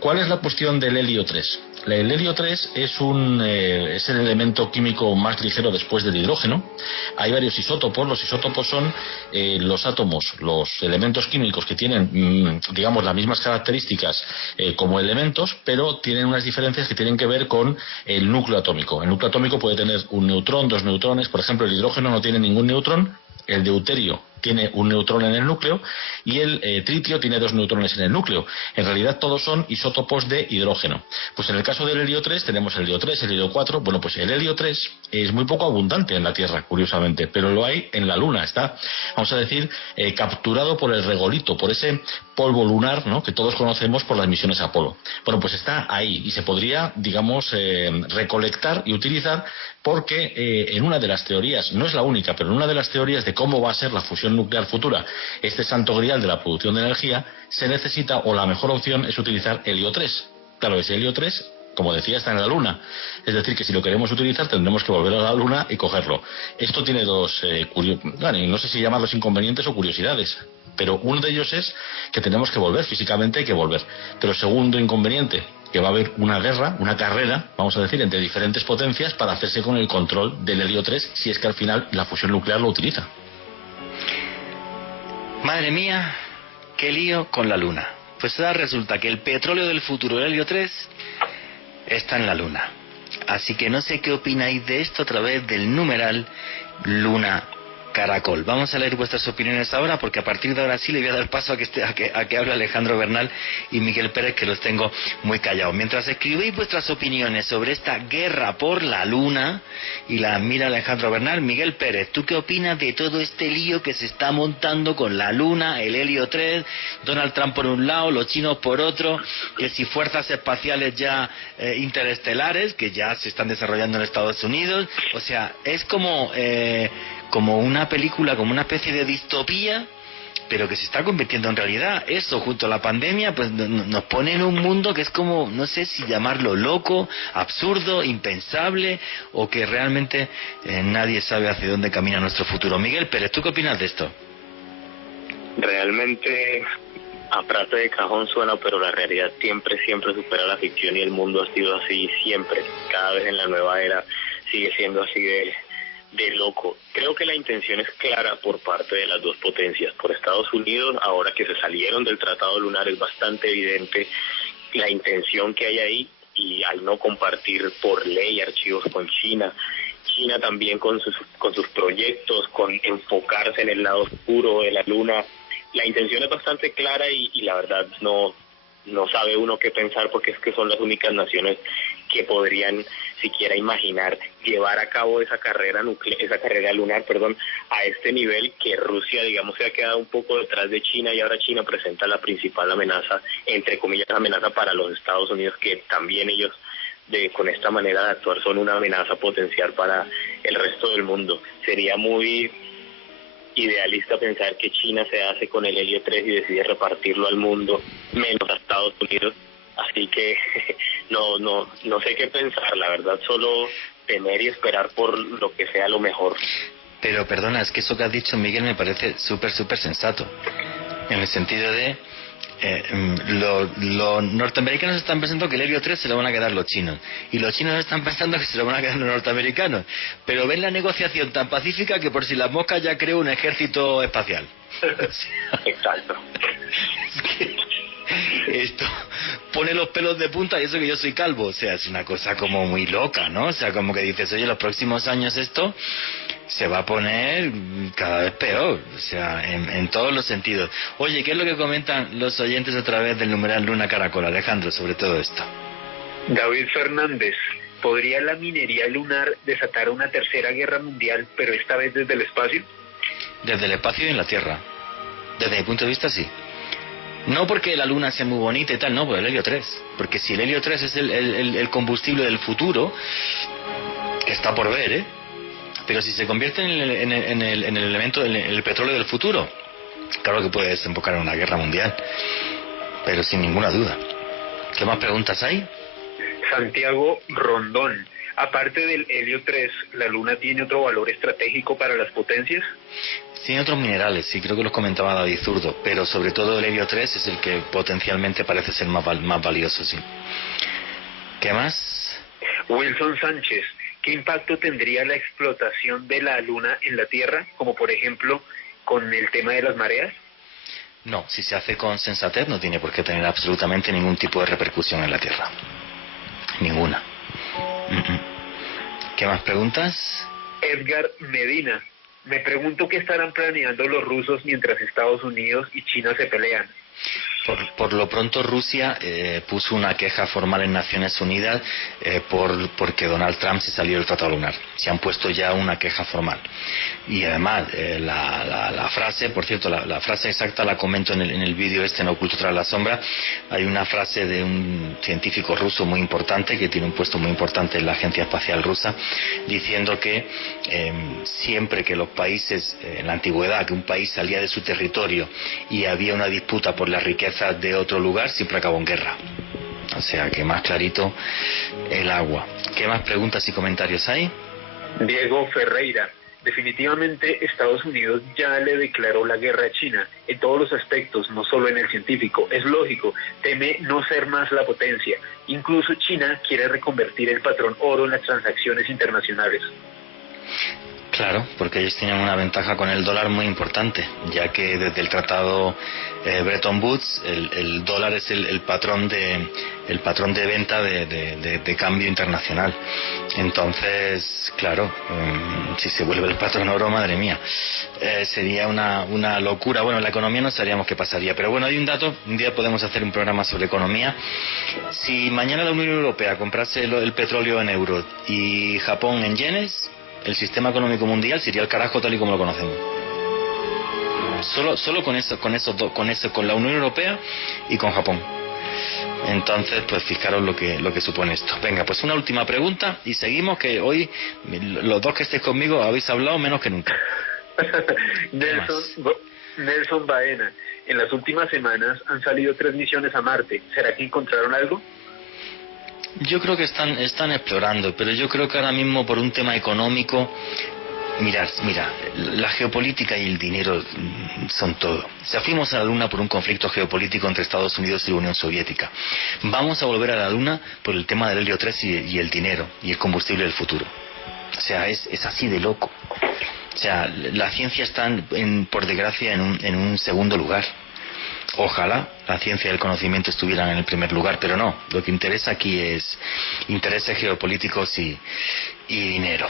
¿Cuál es la cuestión del helio 3? El helio 3 es el elemento químico más ligero después del hidrógeno. Hay varios isótopos. Los isótopos son los átomos, los elementos químicos que tienen, digamos, las mismas características como elementos, pero tienen unas diferencias que tienen que ver con el núcleo atómico. El núcleo atómico puede tener un neutrón, dos neutrones. Por ejemplo, el hidrógeno no tiene ningún neutrón. El deuterio tiene un neutrón en el núcleo y el tritio tiene dos neutrones en el núcleo. En realidad todos son isótopos de hidrógeno. Pues en el caso del helio 3 tenemos el helio 3, el helio 4. Bueno, pues el helio 3 es muy poco abundante en la Tierra, curiosamente, pero lo hay en la Luna. Está, vamos a decir, capturado por el regolito, por ese polvo lunar, ¿no?, que todos conocemos por las misiones Apolo. Bueno, pues está ahí y se podría, digamos, recolectar y utilizar, porque en una de las teorías, no es la única, pero en una de las teorías de cómo va a ser la fusión nuclear futura, este santo grial de la producción de energía, se necesita, o la mejor opción es utilizar helio 3. Claro, ese helio 3, como decía, está en la Luna. Es decir, que si lo queremos utilizar tendremos que volver a la Luna y cogerlo. Esto tiene dos, no sé si llamarlos inconvenientes o curiosidades, pero uno de ellos es que tenemos que volver, físicamente hay que volver. Pero el segundo inconveniente, que va a haber una guerra, una carrera, vamos a decir, entre diferentes potencias para hacerse con el control del helio 3, si es que al final la fusión nuclear lo utiliza. Madre mía, qué lío con la Luna. Pues ahora resulta que el petróleo del futuro, el helio 3, está en la Luna. Así que no sé qué opináis de esto a través del numeral Luna Caracol. Vamos a leer vuestras opiniones ahora, porque a partir de ahora sí le voy a dar paso a que hable Alejandro Bernal y Miguel Pérez, que los tengo muy callados. Mientras escribís vuestras opiniones sobre esta guerra por la Luna y la mira Alejandro Bernal, Miguel Pérez, ¿tú qué opinas de todo este lío que se está montando con la Luna, el helio 3, Donald Trump por un lado, los chinos por otro, que si fuerzas espaciales ya interestelares, que ya se están desarrollando en Estados Unidos? O sea, es como una película, como una especie de distopía, pero que se está convirtiendo en realidad. Eso, junto a la pandemia, pues nos pone en un mundo que es como, no sé si llamarlo loco, absurdo, impensable, o que realmente nadie sabe hacia dónde camina nuestro futuro. Miguel Pérez, ¿tú qué opinas de esto? Realmente, a frase de cajón suena, pero la realidad siempre supera la ficción, y el mundo ha sido así siempre. Cada vez en la nueva era sigue siendo así de de loco. Creo que la intención es clara por parte de las dos potencias. Por Estados Unidos, ahora que se salieron del Tratado Lunar, es bastante evidente la intención que hay ahí, y al no compartir por ley archivos con China también con sus proyectos, con enfocarse en el lado oscuro de la Luna, la intención es bastante clara y la verdad no sabe uno qué pensar, porque es que son las únicas naciones que podrían siquiera imaginar llevar a cabo esa carrera lunar, a este nivel, que Rusia, digamos, se ha quedado un poco detrás de China, y ahora China presenta la principal amenaza, entre comillas, amenaza para los Estados Unidos, que también ellos con esta manera de actuar son una amenaza potencial para el resto del mundo. Sería muy idealista pensar que China se hace con el helio 3 y decide repartirlo al mundo, menos a Estados Unidos. Así que no sé qué pensar, la verdad, solo temer y esperar por lo que sea lo mejor. Pero perdona, es que eso que has dicho, Miguel, me parece súper sensato, en el sentido de los norteamericanos están pensando que el helio 3 se lo van a quedar los chinos, y los chinos están pensando que se lo van a quedar los norteamericanos, pero ven la negociación tan pacífica que por si las moscas ya creó un ejército espacial. Exacto. Es que esto pone los pelos de punta, y eso que yo soy calvo, o sea, es una cosa como muy loca, ¿no? O sea, como que dices, oye, los próximos años esto se va a poner cada vez peor, o sea, en todos los sentidos. Oye, ¿qué es lo que comentan los oyentes a través del numeral Luna Caracol, Alejandro, sobre todo esto? David Fernández: ¿podría la minería lunar desatar una tercera guerra mundial, pero esta vez desde el espacio? Desde el espacio y en la Tierra. Desde mi punto de vista, sí. No porque la Luna sea muy bonita y tal, no, por el helio 3. Porque si el helio 3 es el combustible del futuro, está por ver, ¿eh? Pero si se convierte en el elemento, en el petróleo del futuro, claro que puede desembocar en una guerra mundial, pero sin ninguna duda. ¿Qué más preguntas hay? Santiago Rondón: aparte del helio 3, ¿la Luna tiene otro valor estratégico para las potencias? Tiene otros minerales, sí, creo que los comentaba David Zurdo, pero sobre todo el helio 3 es el que potencialmente parece ser más valioso, sí. ¿Qué más? Wilson Sánchez: ¿qué impacto tendría la explotación de la Luna en la Tierra, como por ejemplo con el tema de las mareas? No, si se hace con sensatez no tiene por qué tener absolutamente ningún tipo de repercusión en la Tierra. Ninguna. ¿Qué más preguntas? Edgar Medina: me pregunto qué estarán planeando los rusos mientras Estados Unidos y China se pelean. Por lo pronto Rusia puso una queja formal en Naciones Unidas porque Donald Trump se salió del Tratado Lunar. Se han puesto ya una queja formal. Y además la frase, por cierto, la frase exacta la comento en el vídeo en Oculto tras la sombra. Hay una frase de un científico ruso muy importante, que tiene un puesto muy importante en la Agencia Espacial Rusa, diciendo que siempre que los países, en la antigüedad, que un país salía de su territorio y había una disputa por las riquezas de otro lugar, siempre acabó en guerra. O sea que más clarito el agua. ¿Qué más preguntas y comentarios hay? Diego Ferreira: definitivamente Estados Unidos ya le declaró la guerra a China en todos los aspectos, no solo en el científico. Es lógico, teme no ser más la potencia. Incluso China quiere reconvertir el patrón oro en las transacciones internacionales. Claro, porque ellos tienen una ventaja con el dólar muy importante, ya que desde el tratado Bretton Woods el dólar es el patrón de venta de cambio internacional. Entonces, claro, si se vuelve el patrón oro, madre mía, sería una locura. Bueno, la economía no sabríamos qué pasaría, pero bueno, hay un dato, un día podemos hacer un programa sobre economía. Si mañana la Unión Europea comprase el petróleo en euros y Japón en yenes, el sistema económico mundial sería el carajo tal y como lo conocemos. Solo con la Unión Europea y con Japón. Entonces, pues fijaros lo que supone esto. Venga, pues una última pregunta y seguimos, que hoy los dos que estéis conmigo habéis hablado menos que nunca. Nelson Baena: en las últimas semanas han salido 3 misiones a Marte. ¿Será que encontraron algo? Yo creo que están explorando, pero yo creo que ahora mismo por un tema económico, mira, la geopolítica y el dinero son todo. O sea, fuimos a la Luna por un conflicto geopolítico entre Estados Unidos y la Unión Soviética. Vamos a volver a la Luna por el tema del helio 3 y el dinero y el combustible del futuro. O sea, es así de loco. O sea, la ciencia está, por desgracia, en un segundo lugar. Ojalá la ciencia y el conocimiento estuvieran en el primer lugar, pero no. Lo que interesa aquí es intereses geopolíticos y dinero.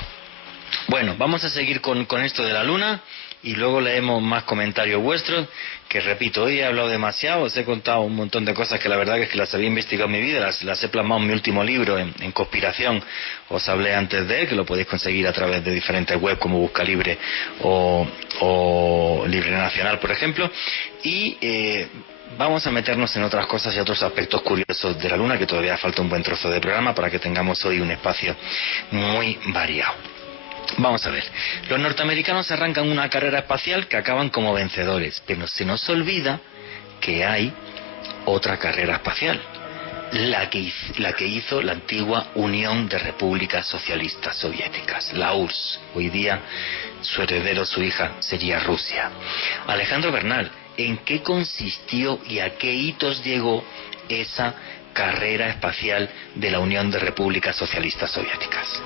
Bueno, vamos a seguir con esto de la Luna y luego leemos más comentarios vuestros, que repito, hoy he hablado demasiado, os he contado un montón de cosas que la verdad es que las había investigado en mi vida, las he plasmado en mi último libro, en Conspiración. Os hablé antes de él, que lo podéis conseguir a través de diferentes webs como Buscalibre o Libre Nacional, por ejemplo, y vamos a meternos en otras cosas y otros aspectos curiosos de la Luna, que todavía falta un buen trozo de programa para que tengamos hoy un espacio muy variado. Vamos a ver, los norteamericanos arrancan una carrera espacial que acaban como vencedores, pero se nos olvida que hay otra carrera espacial, la que hizo la antigua Unión de Repúblicas Socialistas Soviéticas, la URSS. Hoy día su heredero, su hija, sería Rusia. Alejandro Bernal, ¿en qué consistió y a qué hitos llegó esa carrera espacial de la Unión de Repúblicas Socialistas Soviéticas?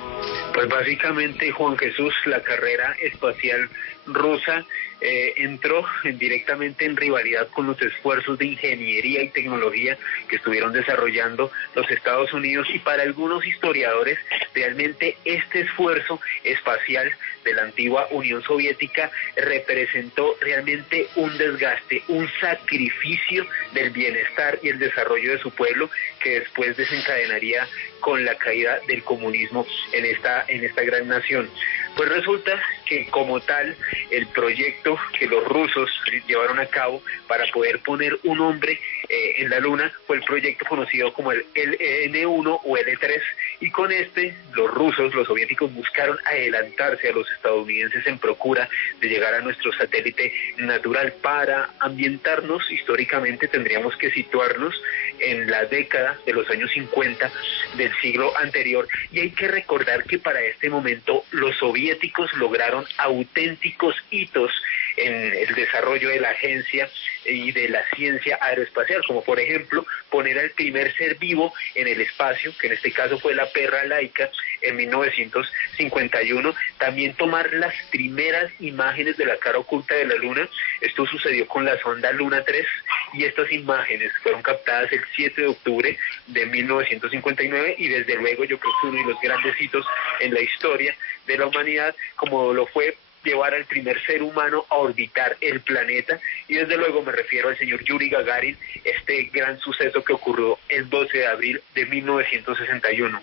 Pues básicamente, Juan Jesús, la carrera espacial rusa entró directamente en rivalidad con los esfuerzos de ingeniería y tecnología que estuvieron desarrollando los Estados Unidos, y para algunos historiadores realmente este esfuerzo espacial de la antigua Unión Soviética representó realmente un desgaste, un sacrificio del bienestar y el desarrollo de su pueblo, que después desencadenaría con la caída del comunismo en esta gran nación. Pues resulta que como tal el proyecto que los rusos llevaron a cabo para poder poner un hombre en la Luna fue el proyecto conocido como el N1 o L3, y con este los soviéticos buscaron adelantarse a los estadounidenses en procura de llegar a nuestro satélite natural. Para ambientarnos históricamente tendríamos que situarnos en la década de los años 50 del siglo anterior, y hay que recordar que para este momento los soviéticos lograron auténticos hitos en el desarrollo de la agencia y de la ciencia aeroespacial, como por ejemplo poner al primer ser vivo en el espacio, que en este caso fue la perra Laika, en 1951, también tomar las primeras imágenes de la cara oculta de la Luna. Esto sucedió con la sonda Luna 3, y estas imágenes fueron captadas el 7 de octubre de 1959, y desde luego yo creo que uno de los grandes hitos en la historia de la humanidad, como lo fue llevar al primer ser humano a orbitar el planeta, y desde luego me refiero al señor Yuri Gagarin, este gran suceso que ocurrió el 12 de abril de 1961.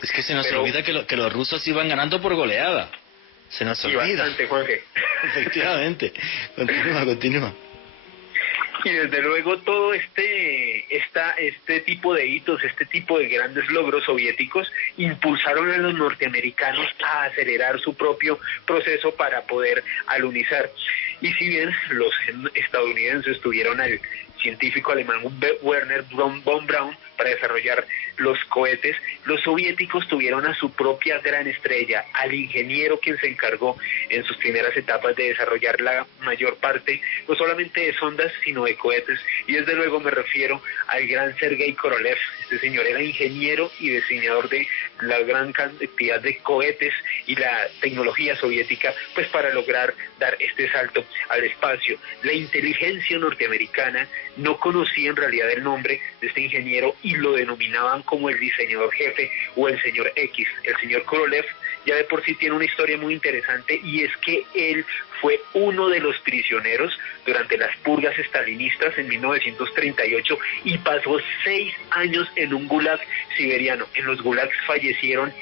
Es que se nos olvida que los rusos iban ganando por goleada. Se nos olvida. Y bastante, Jorge. Efectivamente. Continúa. Y desde luego todo este tipo de hitos, este tipo de grandes logros soviéticos impulsaron a los norteamericanos a acelerar su propio proceso para poder alunizar. Y si bien los estadounidenses tuvieron al científico alemán Werner von Braun para desarrollar los cohetes, los soviéticos tuvieron a su propia gran estrella, al ingeniero quien se encargó en sus primeras etapas de desarrollar la mayor parte, no solamente de sondas, sino de cohetes, y desde luego me refiero al gran Sergei Korolev. Este señor era ingeniero y diseñador de la gran cantidad de cohetes y la tecnología soviética, pues para lograr dar este salto al espacio. La inteligencia norteamericana no conocía en realidad el nombre de este ingeniero y lo denominaban como el diseñador jefe o el señor X. El señor Korolev ya de por sí tiene una historia muy interesante, y es que él fue uno de los prisioneros durante las purgas estalinistas en 1938 y pasó 6 años en un gulag siberiano. En los gulags fallecieron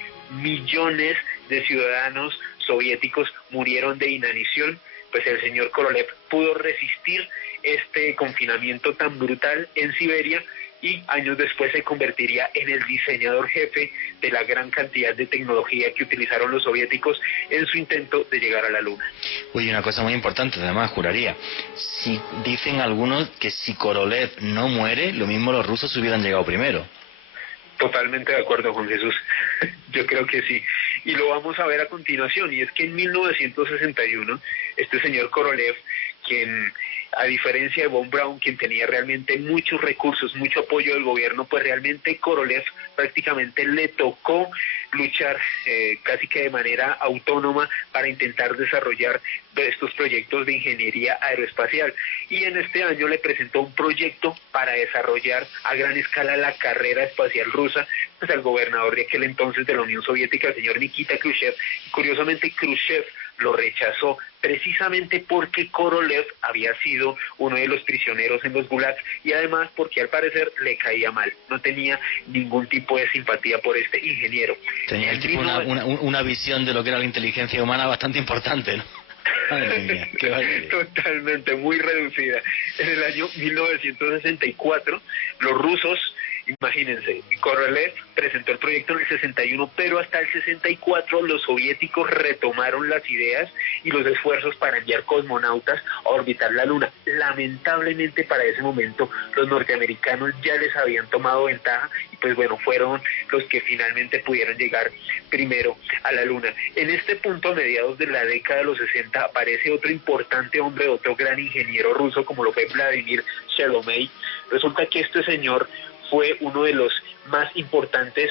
millones de ciudadanos soviéticos, murieron de inanición. Pues el señor Korolev pudo resistir este confinamiento tan brutal en Siberia, y años después se convertiría en el diseñador jefe de la gran cantidad de tecnología que utilizaron los soviéticos en su intento de llegar a la Luna. Oye, una cosa muy importante, además, juraría, si dicen algunos que si Korolev no muere, lo mismo los rusos hubieran llegado primero. Totalmente de acuerdo, Juan Jesús. Yo creo que sí. Y lo vamos a ver a continuación, y es que en 1961, este señor Korolev, quien A diferencia de Von Braun, quien tenía realmente muchos recursos, mucho apoyo del gobierno, pues realmente Korolev prácticamente le tocó luchar casi que de manera autónoma para intentar desarrollar estos proyectos de ingeniería aeroespacial. Y en este año le presentó un proyecto para desarrollar a gran escala la carrera espacial rusa, pues al gobernador de aquel entonces de la Unión Soviética, el señor Nikita Khrushchev. Y curiosamente Khrushchev lo rechazó precisamente porque Korolev había sido uno de los prisioneros en los gulags y además porque al parecer le caía mal, no tenía ningún tipo de simpatía por este ingeniero. Tenía el tipo una visión de lo que era la inteligencia humana bastante importante, ¿no? Madre mía, qué barbaridad. Totalmente, muy reducida. En el año 1964, los rusos, imagínense, Korolev presentó el proyecto en el 61, pero hasta el 64 los soviéticos retomaron las ideas y los esfuerzos para enviar cosmonautas a orbitar la Luna. Lamentablemente para ese momento los norteamericanos ya les habían tomado ventaja y pues bueno, fueron los que finalmente pudieron llegar primero a la Luna. En este punto, a mediados de la década de los 60, aparece otro importante hombre, otro gran ingeniero ruso como lo fue Vladimir Sholomey. Resulta que este señor fue uno de los más importantes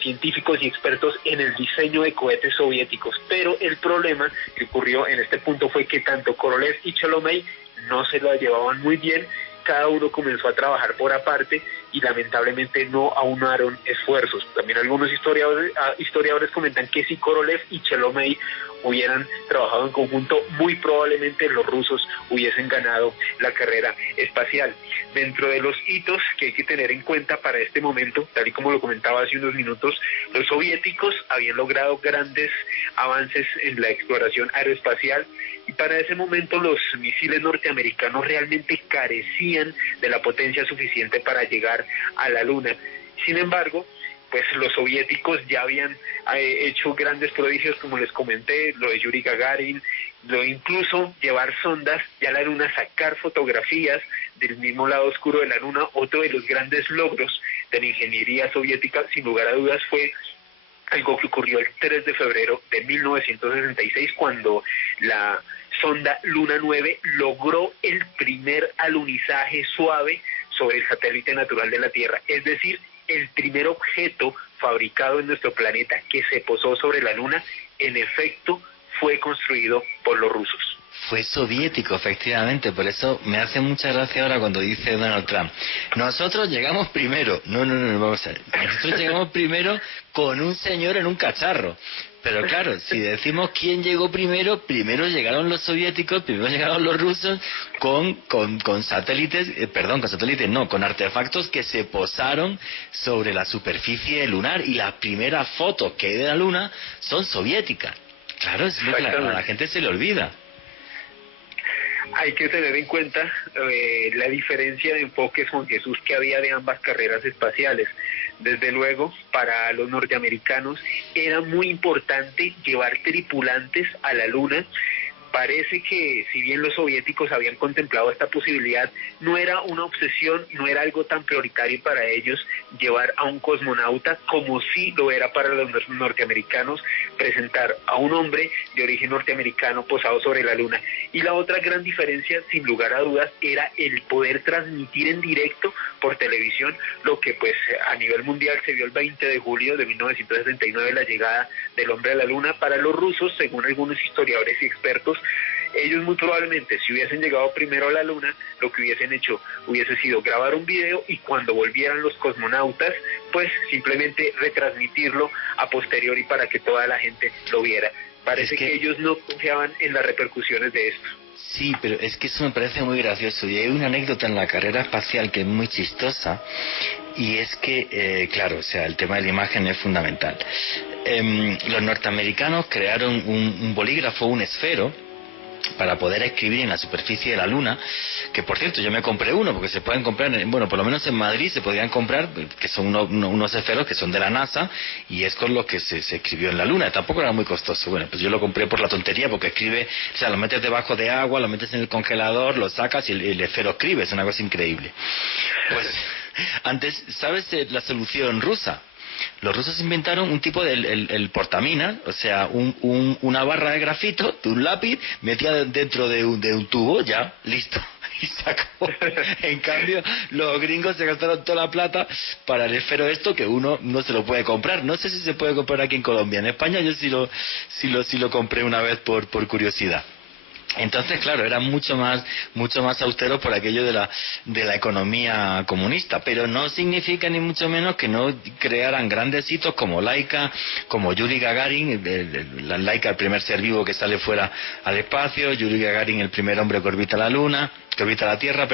científicos y expertos en el diseño de cohetes soviéticos, pero el problema que ocurrió en este punto fue que tanto Korolev y Sholomey no se lo llevaban muy bien, cada uno comenzó a trabajar por aparte y lamentablemente no aunaron esfuerzos. También algunos historiadores comentan que si Korolev y Sholomey hubieran trabajado en conjunto, muy probablemente los rusos hubiesen ganado la carrera espacial. Dentro de los hitos que hay que tener en cuenta para este momento, tal y como lo comentaba hace unos minutos, los soviéticos habían logrado grandes avances en la exploración aeroespacial y para ese momento los misiles norteamericanos realmente carecían de la potencia suficiente para llegar a la Luna. Sin embargo, pues los soviéticos ya habían hecho grandes prodigios, como les comenté, lo de Yuri Gagarin, lo de incluso llevar sondas ya a la Luna, sacar fotografías del mismo lado oscuro de la Luna. Otro de los grandes logros de la ingeniería soviética, sin lugar a dudas, fue algo que ocurrió el 3 de febrero de 1966, cuando la sonda Luna 9 logró el primer alunizaje suave sobre el satélite natural de la Tierra, es decir, el primer objeto fabricado en nuestro planeta que se posó sobre la Luna, en efecto, fue construido por los rusos. Fue soviético, efectivamente, por eso me hace mucha gracia ahora cuando dice Donald Trump, nosotros llegamos primero. No, vamos a ver. Nosotros llegamos primero con un señor en un cacharro. Pero claro, si decimos quién llegó primero, primero llegaron los soviéticos, primero llegaron los rusos con satélites, con artefactos que se posaron sobre la superficie lunar, y las primeras fotos que hay de la Luna son soviéticas. Claro, es lo que a la gente se le olvida. Hay que tener en cuenta la diferencia de enfoques, Juan Jesús, que había de ambas carreras espaciales. Desde luego, para los norteamericanos era muy importante llevar tripulantes a la Luna. Parece que si bien los soviéticos habían contemplado esta posibilidad, no era una obsesión, no era algo tan prioritario para ellos llevar a un cosmonauta como sí lo era para los norteamericanos presentar a un hombre de origen norteamericano posado sobre la Luna. Y la otra gran diferencia, sin lugar a dudas, era el poder transmitir en directo por televisión, lo que pues a nivel mundial se vio el 20 de julio de 1969, la llegada del hombre a la Luna. Para los rusos, según algunos historiadores y expertos, ellos muy probablemente, si hubiesen llegado primero a la Luna, lo que hubiesen hecho hubiese sido grabar un video y cuando volvieran los cosmonautas, pues simplemente retransmitirlo a posteriori para que toda la gente lo viera. Parece que ellos no confiaban en las repercusiones de esto. Sí, pero es que eso me parece muy gracioso. Y hay una anécdota en la carrera espacial que es muy chistosa, y es que, claro, o sea, el tema de la imagen es fundamental. Los norteamericanos crearon un bolígrafo, un esfero, para poder escribir en la superficie de la Luna, que por cierto yo me compré uno, porque se pueden comprar, bueno, por lo menos en Madrid se podían comprar, que son unos esferos que son de la NASA, y es con lo que se escribió en la Luna. Tampoco era muy costoso. Bueno, pues yo lo compré por la tontería, porque escribe, o sea, lo metes debajo de agua, lo metes en el congelador, lo sacas y el esfero escribe. Es una cosa increíble. Pues antes, ¿sabes la solución rusa? los rusos inventaron un tipo de el portamina, o sea, una barra de grafito, de un lápiz, metida dentro de un tubo, ya, listo. Y se acabó. En cambio, los gringos se gastaron toda la plata para el esfero esto, que uno no se lo puede comprar. No sé si se puede comprar aquí en Colombia. En España yo sí lo compré una vez por curiosidad. Entonces, claro, era mucho más austero por aquello de la economía comunista, pero no significa ni mucho menos que no crearan grandes hitos como Laika, como Yuri Gagarin, la Laika, el primer ser vivo que sale fuera al espacio, Yuri Gagarin, el primer hombre que orbita la Tierra,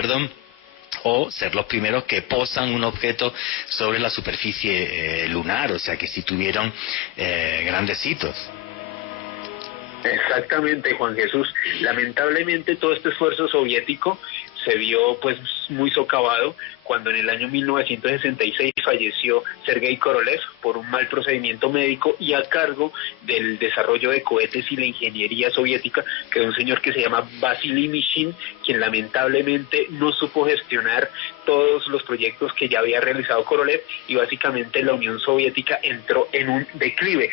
o ser los primeros que posan un objeto sobre la superficie lunar, o sea que sí tuvieron grandes hitos. Exactamente, Juan Jesús. Lamentablemente todo este esfuerzo soviético se vio pues muy socavado cuando en el año 1966 falleció Sergei Korolev por un mal procedimiento médico y a cargo del desarrollo de cohetes y la ingeniería soviética quedó un señor que se llama Vasily Mishin, quien lamentablemente no supo gestionar todos los proyectos que ya había realizado Korolev y básicamente la Unión Soviética entró en un declive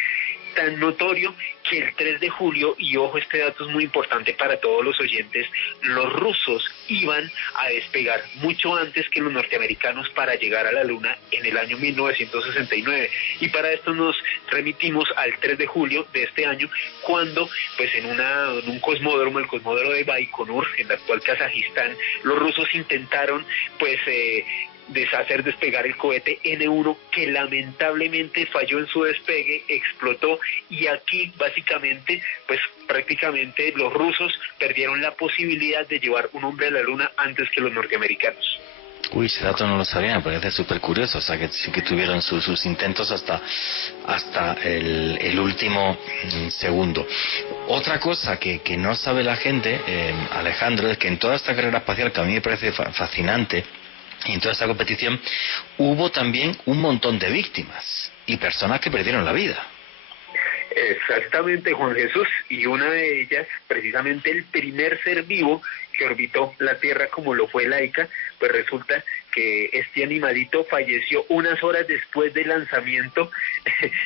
tan notorio que el 3 de julio, y ojo, este dato es muy importante para todos los oyentes, los rusos iban a despegar mucho antes que los norteamericanos para llegar a la Luna en el año 1969. Y para esto nos remitimos al 3 de julio de este año, cuando pues en un cosmódromo, el cosmódromo de Baikonur, en la actual Kazajistán, los rusos intentaron pues hacer despegar el cohete N-1, que lamentablemente falló en su despegue, explotó, y aquí básicamente, pues prácticamente los rusos perdieron la posibilidad de llevar un hombre a la Luna antes que los norteamericanos. Uy, ese dato no lo sabía, me parece súper curioso, o sea que sí que tuvieron sus intentos hasta el último segundo. Otra cosa que no sabe la gente, Alejandro, es que en toda esta carrera espacial, que a mí me parece fascinante, y en toda esta competición hubo también un montón de víctimas y personas que perdieron la vida. Exactamente, Juan Jesús, y una de ellas, precisamente el primer ser vivo que orbitó la Tierra como lo fue Laika, pues resulta que este animalito falleció unas horas después del lanzamiento,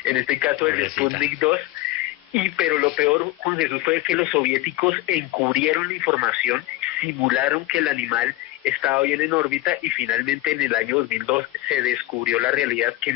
en este caso del Sputnik 2, pero lo peor, Juan Jesús, fue que los soviéticos encubrieron la información, simularon que el animal estaba bien en órbita y finalmente en el año 2002 se descubrió la realidad que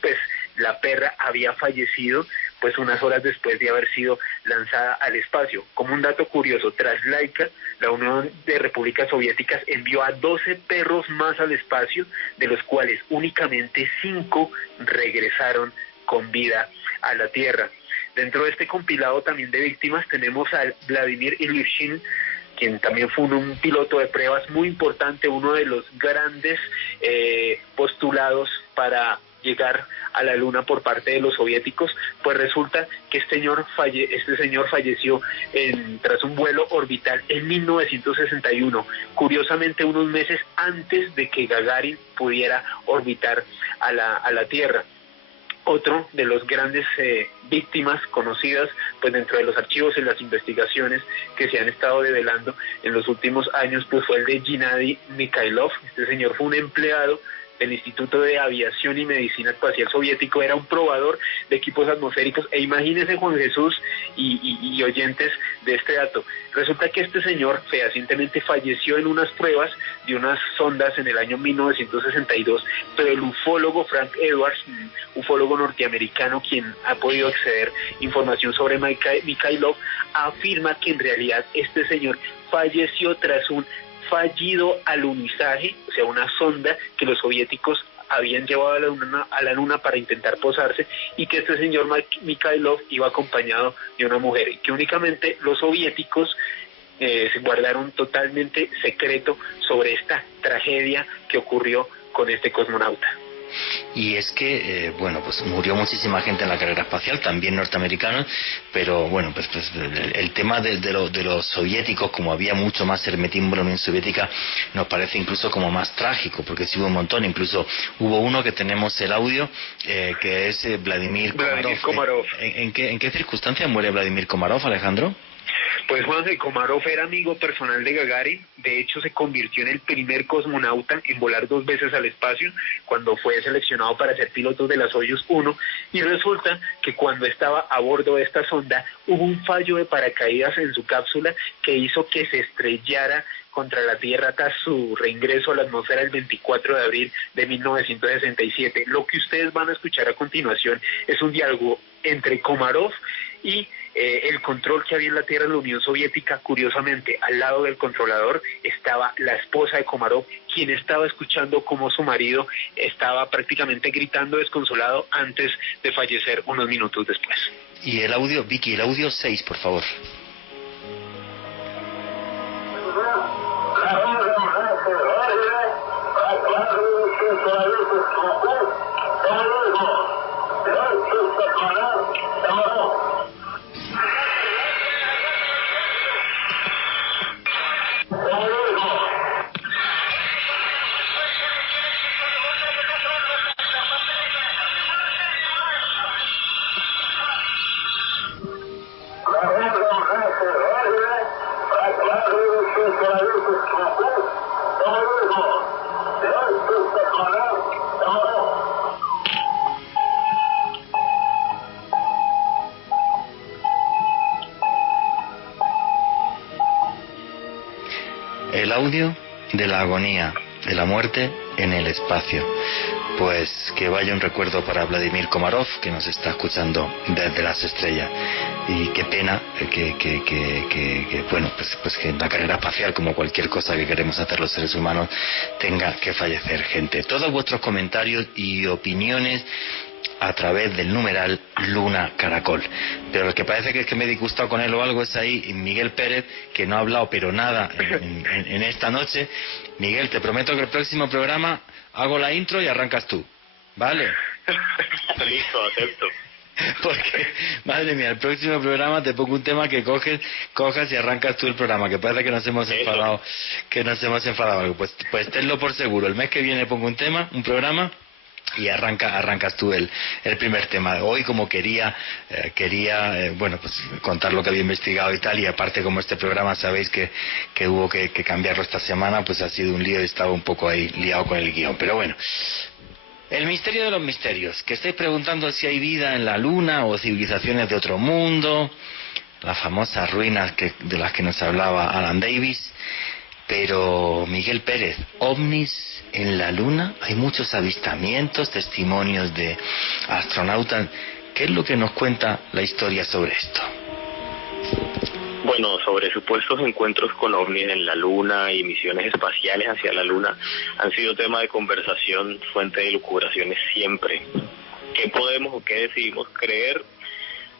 pues la perra había fallecido pues unas horas después de haber sido lanzada al espacio. Como un dato curioso, tras Laika, la Unión de Repúblicas Soviéticas envió a 12 perros más al espacio, de los cuales únicamente 5 regresaron con vida a la Tierra. Dentro de este compilado también de víctimas tenemos a Vladimir Ilyushin, quien también fue un piloto de pruebas muy importante, uno de los grandes postulados para llegar a la Luna por parte de los soviéticos. Pues resulta que este señor falleció tras un vuelo orbital en 1961, curiosamente unos meses antes de que Gagarin pudiera orbitar a la Tierra. Otro de los grandes víctimas conocidas pues dentro de los archivos y las investigaciones que se han estado develando en los últimos años pues fue el de Gennady Mikhailov. Este señor fue un empleado del Instituto de Aviación y Medicina Espacial Soviético, era un probador de equipos atmosféricos, e imagínense, Juan Jesús y oyentes de este dato, resulta que este señor fehacientemente falleció en unas pruebas de unas sondas en el año 1962, pero el ufólogo Frank Edwards, un ufólogo norteamericano quien ha podido acceder información sobre Mikhailov, afirma que en realidad este señor falleció tras un fallido alunizaje, o sea, una sonda que los soviéticos habían llevado a la Luna para intentar posarse, y que este señor Mikhailov iba acompañado de una mujer, y que únicamente los soviéticos se guardaron totalmente secreto sobre esta tragedia que ocurrió con este cosmonauta. Y es que, pues murió muchísima gente en la carrera espacial, también norteamericanos, pero bueno, pues el tema de los soviéticos, como había mucho más hermetismo en la Unión Soviética, nos parece incluso como más trágico, porque sí hubo un montón, incluso hubo uno que tenemos el audio, que es Vladimir Komarov. Komarov. ¿En qué circunstancias muere Vladimir Komarov, Alejandro? Pues Juanse, Komarov era amigo personal de Gagarin, de hecho se convirtió en el primer cosmonauta en volar 2 veces al espacio cuando fue seleccionado para ser piloto de la Soyuz 1, y resulta que cuando estaba a bordo de esta sonda hubo un fallo de paracaídas en su cápsula que hizo que se estrellara contra la Tierra tras su reingreso a la atmósfera el 24 de abril de 1967. Lo que ustedes van a escuchar a continuación es un diálogo entre Komarov y el control que había en la Tierra en la Unión Soviética. Curiosamente, al lado del controlador estaba la esposa de Komarov, quien estaba escuchando cómo su marido estaba prácticamente gritando desconsolado antes de fallecer unos minutos después. Y el audio, Vicky, el audio 6, por favor. El audio de la agonía, de la muerte en el espacio. Pues que vaya un recuerdo para Vladimir Komarov, que nos está escuchando desde las estrellas. Y qué pena bueno, pues que en la carrera espacial, como cualquier cosa que queremos hacer los seres humanos, tenga que fallecer gente. Todos vuestros comentarios y opiniones a través del numeral Luna Caracol. Pero el que parece que es que me he disgustado con él o algo es ahí Miguel Pérez, que no ha hablado pero nada en esta noche. Miguel, te prometo que el próximo programa hago la intro y arrancas tú, ¿vale? Listo, acepto. Porque, madre mía, el próximo programa te pongo un tema que cojas y arrancas tú el programa, que parece que nos hemos enfadado algo. Pues tenlo por seguro, el mes que viene pongo un programa y arrancas tú el primer tema. Hoy, como quería bueno, pues contar lo que había investigado y tal, y aparte como este programa sabéis que hubo que cambiarlo esta semana, pues ha sido un lío y estaba un poco ahí liado con el guión, pero bueno. El misterio de los misterios, que estáis preguntando si hay vida en la Luna o civilizaciones de otro mundo, las famosas ruinas de las que nos hablaba Alan Davis. Pero Miguel Pérez, ovnis en la Luna, hay muchos avistamientos, testimonios de astronautas. ¿Qué es lo que nos cuenta la historia sobre esto? Bueno, sobre supuestos encuentros con ovnis en la Luna y misiones espaciales hacia la Luna han sido tema de conversación, fuente de elucubraciones siempre. ¿Qué podemos o qué decidimos creer?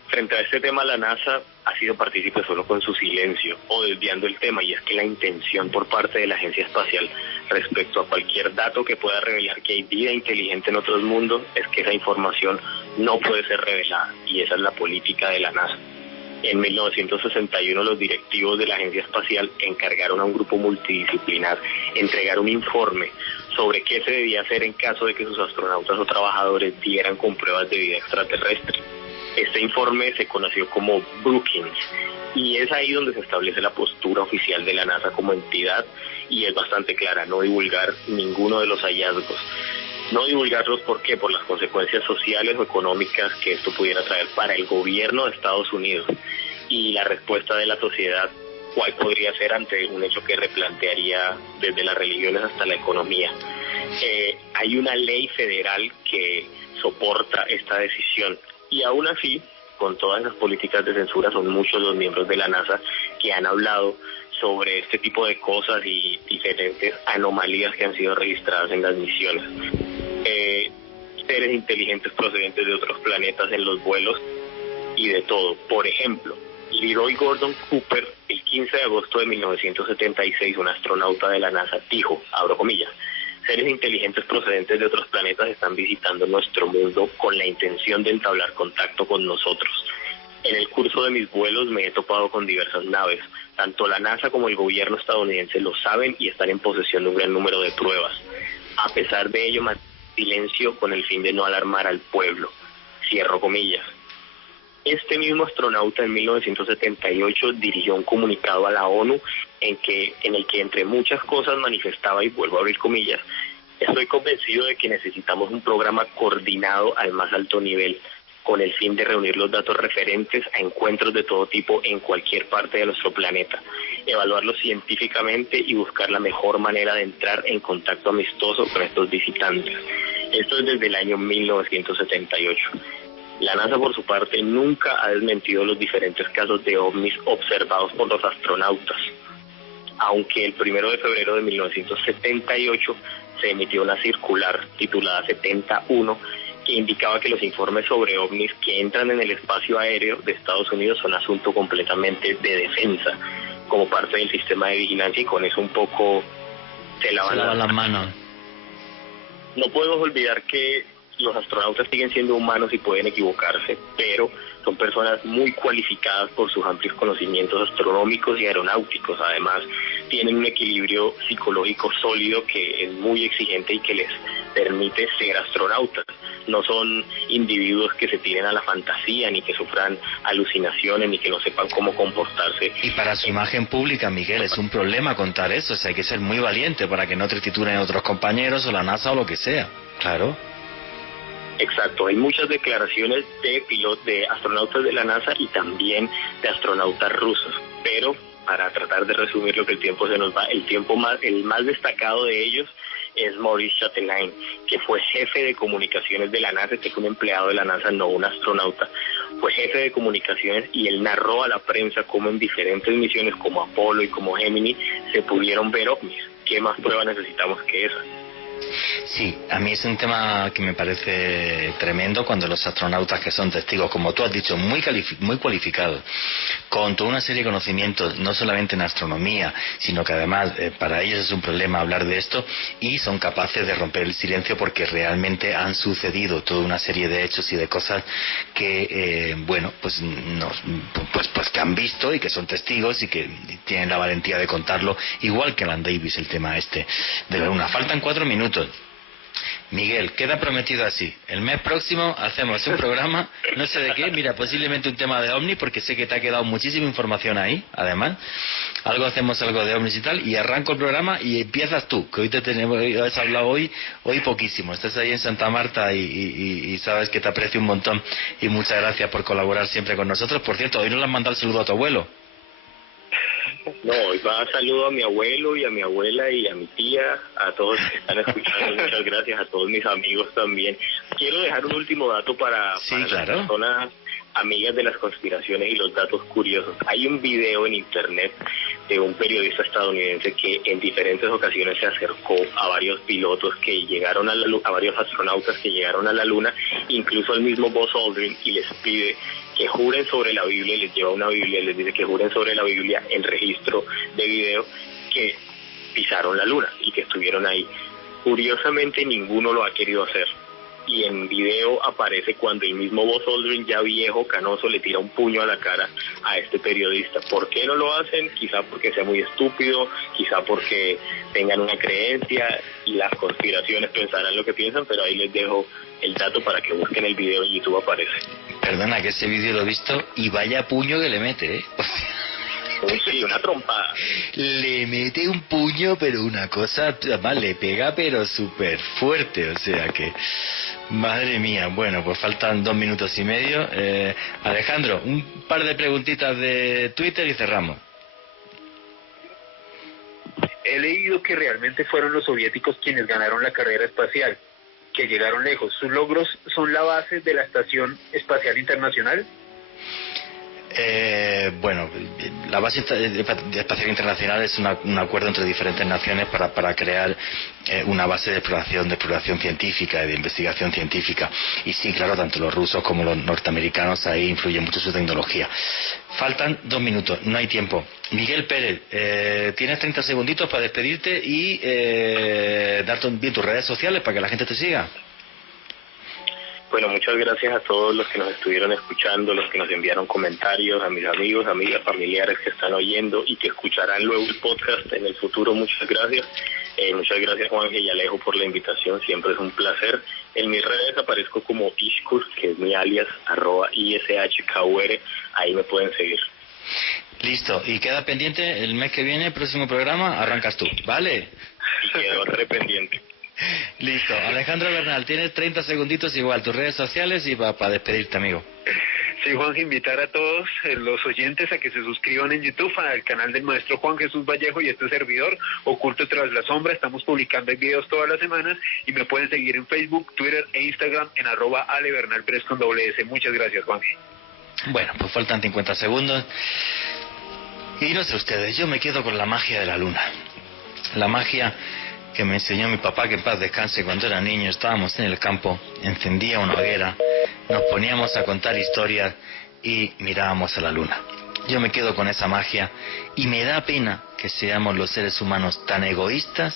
Frente a este tema, la NASA ha sido partícipe solo con su silencio o desviando el tema, y es que la intención por parte de la Agencia Espacial respecto a cualquier dato que pueda revelar que hay vida inteligente en otros mundos es que esa información no puede ser revelada, y esa es la política de la NASA. En 1961 los directivos de la Agencia Espacial encargaron a un grupo multidisciplinar entregar un informe sobre qué se debía hacer en caso de que sus astronautas o trabajadores dieran con pruebas de vida extraterrestre. Este informe se conoció como Brookings, y es ahí donde se establece la postura oficial de la NASA como entidad, y es bastante clara: no divulgar ninguno de los hallazgos. No divulgarlos, ¿por qué? Por las consecuencias sociales o económicas que esto pudiera traer para el gobierno de Estados Unidos, y la respuesta de la sociedad, cuál podría ser ante un hecho que replantearía desde las religiones hasta la economía. Hay una ley federal que soporta esta decisión, y aún así, con todas las políticas de censura, son muchos los miembros de la NASA que han hablado sobre este tipo de cosas y diferentes anomalías que han sido registradas en las misiones. Seres inteligentes procedentes de otros planetas en los vuelos y de todo. Por ejemplo, Leroy Gordon Cooper, el 15 de agosto de 1976, un astronauta de la NASA, dijo, abro comillas: seres inteligentes procedentes de otros planetas están visitando nuestro mundo con la intención de entablar contacto con nosotros. En el curso de mis vuelos me he topado con diversas naves. Tanto la NASA como el gobierno estadounidense lo saben y están en posesión de un gran número de pruebas. A pesar de ello, mantengo silencio con el fin de no alarmar al pueblo. Cierro comillas. Este mismo astronauta en 1978 dirigió un comunicado a la ONU en el que entre muchas cosas manifestaba, y vuelvo a abrir comillas: estoy convencido de que necesitamos un programa coordinado al más alto nivel, con el fin de reunir los datos referentes a encuentros de todo tipo en cualquier parte de nuestro planeta, evaluarlos científicamente y buscar la mejor manera de entrar en contacto amistoso con estos visitantes. Esto es desde el año 1978. La NASA, por su parte, nunca ha desmentido los diferentes casos de ovnis observados por los astronautas, aunque el 1 de febrero de 1978 se emitió una circular titulada 71 que indicaba que los informes sobre ovnis que entran en el espacio aéreo de Estados Unidos son asunto completamente de defensa, como parte del sistema de vigilancia, y con eso un poco se lavan las manos. No podemos olvidar que los astronautas siguen siendo humanos y pueden equivocarse, pero son personas muy cualificadas por sus amplios conocimientos astronómicos y aeronáuticos. Además, tienen un equilibrio psicológico sólido que es muy exigente y que les permite ser astronautas. No son individuos que se tiren a la fantasía, ni que sufran alucinaciones, ni que no sepan cómo comportarse. Y para su imagen pública, Miguel, es un problema contar eso. O sea, hay que ser muy valiente para que no te titulen otros compañeros o la NASA o lo que sea. Claro. Exacto, hay muchas declaraciones de astronautas de la NASA y también de astronautas rusos, pero para tratar de resumir lo que el tiempo se nos va, el más destacado de ellos es Maurice Chatelain, que fue jefe de comunicaciones de la NASA, que fue un empleado de la NASA, no un astronauta. Fue jefe de comunicaciones y él narró a la prensa cómo en diferentes misiones como Apolo y como Gemini se pudieron ver ovnis. ¿Qué más pruebas necesitamos que esa? Sí, a mí es un tema que me parece tremendo cuando los astronautas que son testigos, como tú has dicho, muy cualificados, con toda una serie de conocimientos, no solamente en astronomía, sino que además para ellos es un problema hablar de esto, y son capaces de romper el silencio porque realmente han sucedido toda una serie de hechos y de cosas que, pues que han visto y que son testigos y que tienen la valentía de contarlo, igual que Alan Davis, el tema este de la Luna. Faltan 4 minutos. Miguel, queda prometido así. El mes próximo hacemos un programa, no sé de qué, mira, posiblemente un tema de ovni, porque sé que te ha quedado muchísima información ahí, además. Hacemos algo de ovnis y tal, y arranco el programa y empiezas tú, que has hablado hoy poquísimo. Estás ahí en Santa Marta y sabes que te aprecio un montón, y muchas gracias por colaborar siempre con nosotros. Por cierto, hoy no le has mandado el saludo a tu abuelo. No, hoy va a saludo a mi abuelo y a mi abuela y a mi tía, a todos que están escuchando. Muchas gracias, a todos mis amigos también. Quiero dejar un último dato para las personas amigas de las conspiraciones y los datos curiosos. Hay un video en internet de un periodista estadounidense que en diferentes ocasiones se acercó a varios pilotos que llegaron a la Luna, a varios astronautas que llegaron a la Luna, incluso al mismo Buzz Aldrin, y les pide que juren sobre la Biblia, les lleva una Biblia y les dice que juren sobre la Biblia en registro de video que pisaron la Luna y que estuvieron ahí. Curiosamente ninguno lo ha querido hacer, y en video aparece cuando el mismo Buzz Aldrin, ya viejo, canoso, le tira un puño a la cara a este periodista. ¿Por qué no lo hacen? Quizá porque sea muy estúpido, quizá porque tengan una creencia y las conspiraciones pensarán lo que piensan, pero ahí les dejo el dato para que busquen el video, en YouTube aparece. Perdona, que ese vídeo lo he visto y vaya puño que le mete, ¿eh? Sí, una trompada. Le mete un puño, pero una cosa, además le pega, pero súper fuerte, o sea que... Madre mía, bueno, pues faltan 2 minutos y medio. Alejandro, un par de preguntitas de Twitter y cerramos. He leído que realmente fueron los soviéticos quienes ganaron la carrera espacial, que llegaron lejos. ¿Sus logros son la base de la Estación Espacial Internacional? Bueno, la base espacial internacional es un acuerdo entre diferentes naciones para crear una base de exploración científica y de investigación científica. Y sí, claro, tanto los rusos como los norteamericanos, ahí influye mucho su tecnología. Faltan 2 minutos, no hay tiempo. Miguel Pérez, tienes 30 segunditos para despedirte y dar bien tus redes sociales para que la gente te siga. Bueno, muchas gracias a todos los que nos estuvieron escuchando, los que nos enviaron comentarios, a mis amigos, amigas, familiares que están oyendo y que escucharán luego el podcast en el futuro. Muchas gracias. Muchas gracias, Juanje y Alejo, por la invitación, siempre es un placer. En mis redes aparezco como Ishkur, que es mi alias, @ISHKUR, ahí me pueden seguir. Listo, y queda pendiente el mes que viene, próximo programa, arrancas tú, ¿vale? Y quedo pendiente. Listo, Alejandro Bernal, tienes 30 segunditos igual, tus redes sociales y para despedirte, amigo. Sí, Juan, invitar a todos los oyentes a que se suscriban en YouTube al canal del maestro Juan Jesús Vallejo y este servidor, Oculto Tras la Sombra. Estamos publicando videos todas las semanas y me pueden seguir en Facebook, Twitter e Instagram en @AleBernalPérez con @S. Muchas gracias, Juan. Bueno, pues faltan 50 segundos. Y no sé ustedes, yo me quedo con la magia de la luna. La magia que me enseñó mi papá, que en paz descanse, cuando era niño. Estábamos en el campo, encendía una hoguera, nos poníamos a contar historias y mirábamos a la luna. Yo me quedo con esa magia y me da pena que seamos los seres humanos tan egoístas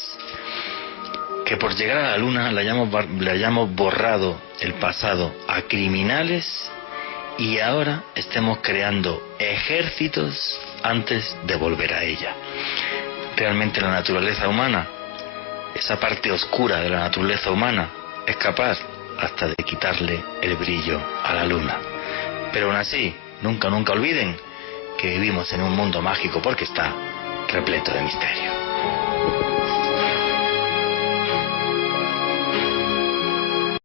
que por llegar a la luna le hayamos borrado el pasado a criminales y ahora estemos creando ejércitos antes de volver a ella. Realmente la naturaleza humana, esa parte oscura de la naturaleza humana, es capaz hasta de quitarle el brillo a la luna. Pero aún así, nunca olviden que vivimos en un mundo mágico porque está repleto de misterio.